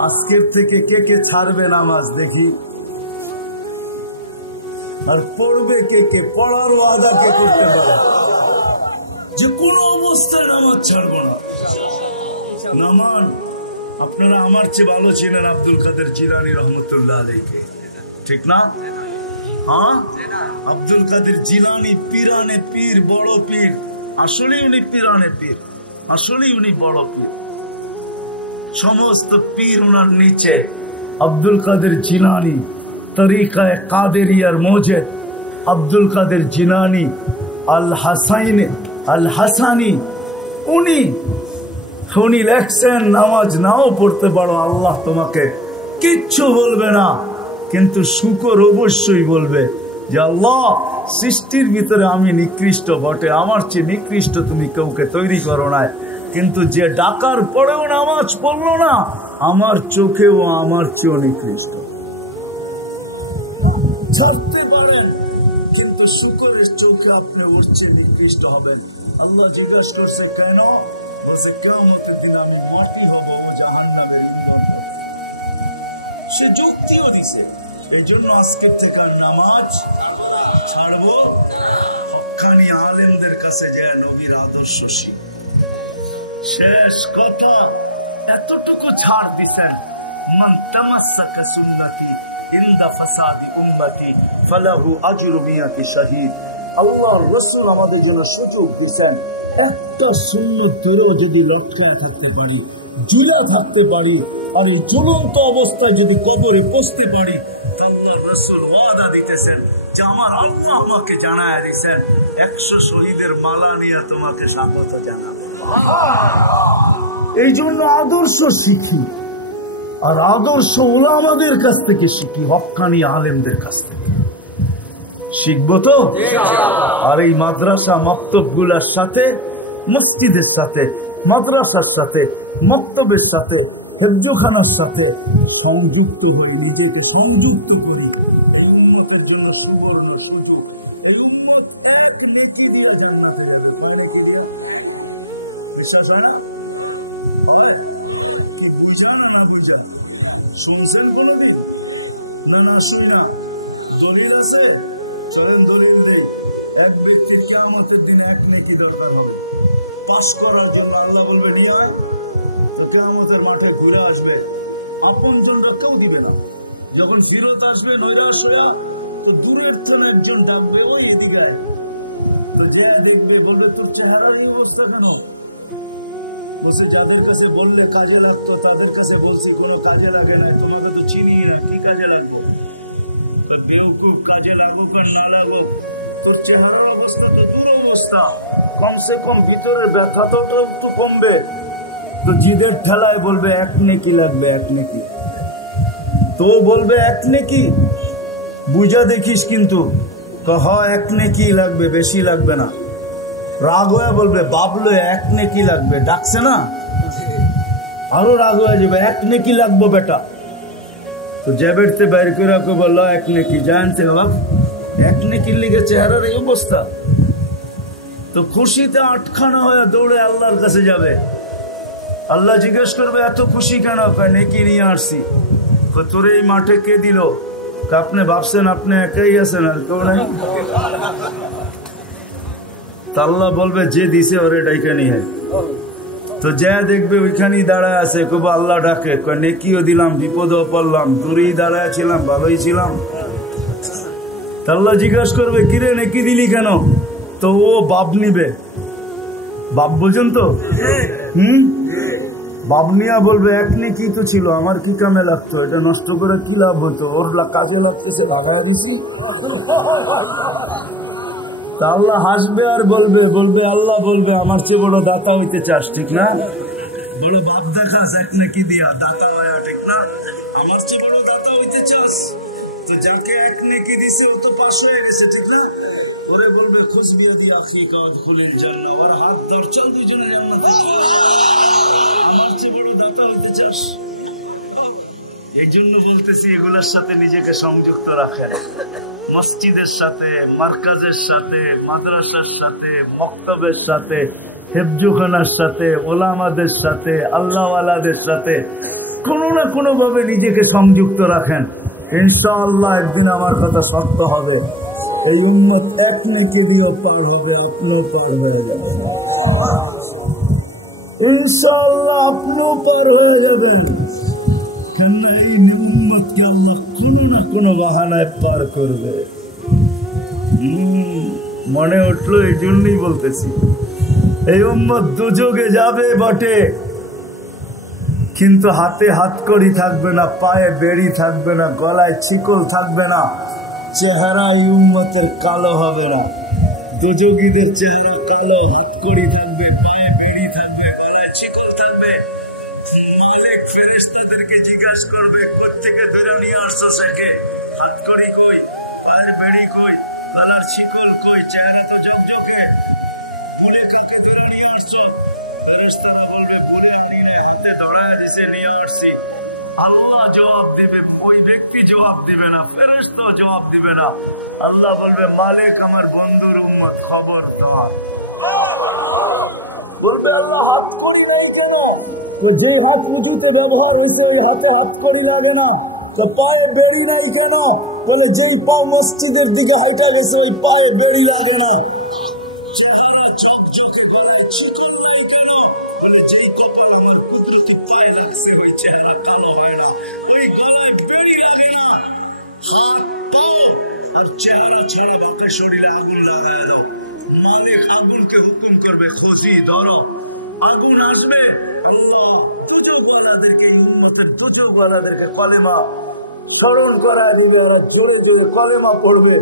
আজকের থেকে কে কে ছাড়বে নামাজ দেখি, আর পড়বে কে কে, পড়ার ওয়াদা কে করতে পারে যে কোনো অবস্থায় নামাজ ছাড়বো না। নামান আপনারা আমার চেয়ে ভালো চিনেন আব্দুল কাদের জিলানী রহমতুল্লাহ আলাইকে, ঠিক না? হ্যাঁ, আব্দুল কাদের জিলানী পীরানে পীর, বড় পীর। আসলেই উনি পীরানে পীর, আসলেই উনি বড় পীর। সমস্ত পীর ওনার নিচে। আব্দুল কাদের জিলানী তরিকায় কাদেরিয়ার মোজেদ, আব্দুল কাদের জিলানী আল হাসানি, উনি লেখছেন নামাজ নাও পড়তে পারো, আল্লাহ তোমাকে কিচ্ছু বলবে না, কিন্তু শুকর অবশ্যই বলবে যে আল্লাহ সৃষ্টির ভিতরে আমি নিকৃষ্ট বটে, আমার চেয়ে নিকৃষ্ট তুমি কাউকে তৈরি করো না, কিন্তু যে ডাকার পরেও নামাজ পড়লো না আমার চোখেও আমার চেয়েও নিকৃষ্ট। ছাড়তে পারেন কিন্তু শুকরের চোখে আপনি ওর চেয়ে নিকৃষ্ট হবেন। আল্লাহ জিজ্ঞাসা করছে কেন? বলছে কিয়ামতের দিন আমি মাটি হব, ও জাহান্নামের ইন্ধন হবে। সে যুক্তিও দিছে। এই জন্য আজকের থেকে নামাজ ছাড়বো, হক্কানি আলেমদের কাছে যায় নবীর আদর্শ শিখ। শেষ কথা, এতটুকু ছাড় দিছেন, মান তামাসসাকা সুন্নতি ইনদা ফাসাদি উম্মতি ফালাহু আজরু মিয়াতি শাহীদ। আল্লাহর রাসূল আমাদের জন্য সুযোগ দিছেন, একটা সুন্নত ধরেও যদি লটকায়া থাকতে পারি, ঝুলা থাকতে পারি, আর এই ঝুলন্ত অবস্থায় যদি কবরে পৌঁছতে পারি, তা আল্লাহর রাসূল ওয়াদা দিতেছেন যে আমার আল্লাহ আমাকে জানায়া দিয়েছেন 100 শহীদের মালা নিয়ে তোমাকে স্বাগত জানাবে। এই জন্য আদর্শ শিখি, আর আদর্শ ওলামাদের কাছ থেকে শিখি, হক্কানি আলেমদের কাছ থেকে শিখবো তো। আর এই মাদ্রাসা মক্তবগুলার সাথে, মসজিদের সাথে, মাদ্রাসার সাথে, মক্তবের সাথে, হেফজোখানার সাথে সংযুক্ত হই, নিজেকে সংযুক্ত করি। এই উম্মতের জন্য সুবর্ণ সুযোগ। এই উম্মত এক নেকি দিয়া জান্নাতে যাবে। কয় নেকি দিয়া? বিশ্বাস হয় না? হয় কি? বুঝা না না বুঝা? শুনছেন কোনদিন? না না শুই না। দলিল আছে? চলেন দলিল দেই। এক ব্যক্তির কিয়ামতের দিন এক নেকি দরকার হবে পাশ করার জন্য। আল্লাহ বলবে নিয়ে আয়, তো কিয়ামতের মাঠে ঘুরে আসবে, আপনজনরা কেউ দিবে না। যখন ফিরত আসবে নৈরাশ হইয়া, তো দূরের থেকে একজন ডাকবে, ওই এদিকে আয়। তো যে দেখবে বলবে তোর চেহারার এই অবস্থা কেন? বলছে যাদের কাছে বললে কাজে লাগতো তাদের কাছে বলছি, কোনো কাজে লাগে না, তোমাকে তো চিনি না, কি কাজে লাগবো? বেউকুব, কাজে লাগুক আর না লাগুক, তোর চেহারার অবস্থা তো দূর অবস্থা, কমসে কম ভিতরের ব্যথা তো একটু কমবে। তো জিদের ঠেলায় বলবে এক নেকি লাগবে, এক নেকি। তো বলবে এক নেকি, বুঝা দেখিস কিন্তু, এক নেকি লাগবে, বেশি লাগবে না। রাগ হয়ে বলবে বাবলো এক নেকি লাগবে, ডাকছে না, আরো রাগ হয়ে যাবে, এক নেকি লাগবো বেটা। তো জ্যাবেটতে বাইর করে বললো এক নেকি, জানতে বাবা এক নেকির লিগে চেহারার এই অবস্থা। তো খুশিতে আটখানা হয়ে দৌড়ে আল্লাহর কাছে যাবে। আল্লাহ জিজ্ঞেস করবে এত খুশি কেন? নেকি নিয়ে আসছি। তোর এই মাঠে কে দিল? আপনি ভাবছেন আপনি একাই আছেন, আর কেউ নাই? আল্লাহ বলবে যে দিছে ওরে ডাইকা নিয়ে। তো যা দেখবে ওইখানেই দাঁড়ায় আছে, কব আল্লাহ ডাকে, নেকিও দিলাম বিপদও পড়লাম, দূরেই দাঁড়ায় ছিলাম ভালোই ছিলাম। আল্লাহ জিজ্ঞাসা করবে কিরে নেকি দিলি কেন? তো ও বাপ নিবে। বাপ বোঝেন তো? বাপ নিয়া বলবে এক নেকি তো ছিল, আমার কি কামে লাগতো? এটা নষ্ট করে কি লাভ হতো? ওর কাজে লাগতেছে, লাগাইয়া দিছি। তা আল্লাহ হাসবে আর বলবে আল্লাহ বলবে আমার চেয়ে বড় দাতা হইতে চাস, ঠিক না? বড় বাপ দেখাস এক নেকি দিয়া দাতা হয়া, ঠিক না? আমার চেয়ে বড় দাতা হইতে চাস? তো যাকে এক নেকি দিছে ও তো পাশ হয়ে গেছে, ঠিক না? ওরে বলবে খুশবিয়া দিয়া আখিকা খুলিল জান্নাহ, ওর হাত ধর, চল দুইজনে জান্নাতে। আমার চেয়ে বড় দাতা হইতে চাস? এই জন্য বলতেছি এগুলার সাথে নিজেকে সংযুক্ত রাখেন। মসজিদের সাথে, মার্কাজের সাথে, মাদ্রাসার সাথে, মক্তবের সাথে, হেফজুখানার সাথে, ওলামাদের সাথে, আল্লাহওয়ালাদের সাথে কোনো না কোনো ভাবে নিজেকে সংযুক্ত রাখেন। ইনশাআল্লাহ একদিন আমার কথা সত্য হবে। এই উম্মত এক নেকি দিয়েও পার হবে, আপনিও পার হয়ে যাবেন ইনশাআল্লাহ, আপনিও পার হয়ে যাবেন। কেননা এই উম্মতকে আল্লাহ কোনো না কোনো বাহানায় পার করবে। মনে উঠলো, এই জন্যই বলতেছি এই উম্মত দুযোগে যাবে বটে, কিন্তু হাতে হাতকড়ি থাকবে না, পায়ে বেড়ি থাকবে না, গলায় ছিকল থাকবে না, চেহারা এই উম্মতের কালো হবে না। দুযোগীদের চেহারা কালো, হাতকড়ি থাকবে, পায়ে বেড়ি থাকবে, গলায় ছিকল থাকবে। মালিক ফেরেশতাদেরকে জিজ্ঞাসা করবে কোত্থেকে ধরে নিয়ে আসছো সেকে? হাতকড়ি কই, পায়ের বেড়ি কই, গলার ছিকল কই, চেহারা তো জকজকে, বুলে কাকে ধরে নিয়ে আসছো? ফেরেশতারা বলবে বুলে আনি নাই, হাতে ধরায় দিছে, নিয়ে আসছি। আল্লাহ জবাব দিবে, ওই ব্যক্তি জবাব দিবে না, ফেরেশতা জবাব দিবে না। আল্লাহ বলবে মালিক আমার বন্ধুর উম্মত, খবরদার। বলবে আল্লাহ হাত করি নাই কেন? যেই হাত উঁচুতে ব্যবহার হয়েছে ওই হাতে হাত করি লাগে না। তো পায়ে বেড়ি নাই কেন? বলে যেই পাও মসজিদের দিকে হাইটা গেছে ওই পায়ে বেড়ি লাগে না। চেহারা ঝকঝকে, গলায় ছিকল নাই কেন? বলে যেই কপাল আমার কুদরতি পায়ে লাগছে ওই চেহারা কালো হয় না, ওই গলায় বেড়ি লাগে না। হাত পাও আর চেহারা ছাড়া বাকি শরীরে আগুন লাগায় দাও। মালিক আগুনকে হুকুম করবে খোঁজি ধরো, আগুন আসবে। আল্লাহ দুযোগওয়ালাদেরকে, এই উম্মতের দুযোগওয়ালাদেরকে কলেমা স্মরণ করায় দিবে, আর জোরে জোরে কলেমা পড়বে,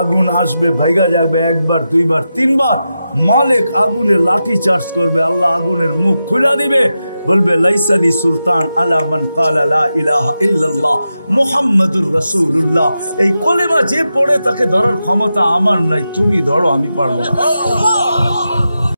আগুন আসবে, ভাইগা যাবে একবার, দুইবার, তিনবার। মালিক আগুনে লাঠি চার্জ করবে, আল্লাহ আগুনের মুখ খুলে দিবে, বলবে লাইসানি সুলতান আলা মান ক্বালা লা ইলাহা ইল্লাল্লাহ মুহাম্মাদুর রাসূলুল্লাহ। এই কলেমা যে পড়ে তাকে ধরার ক্ষমতা আমার নাই, তুমি ধরো, আমি পারবো না।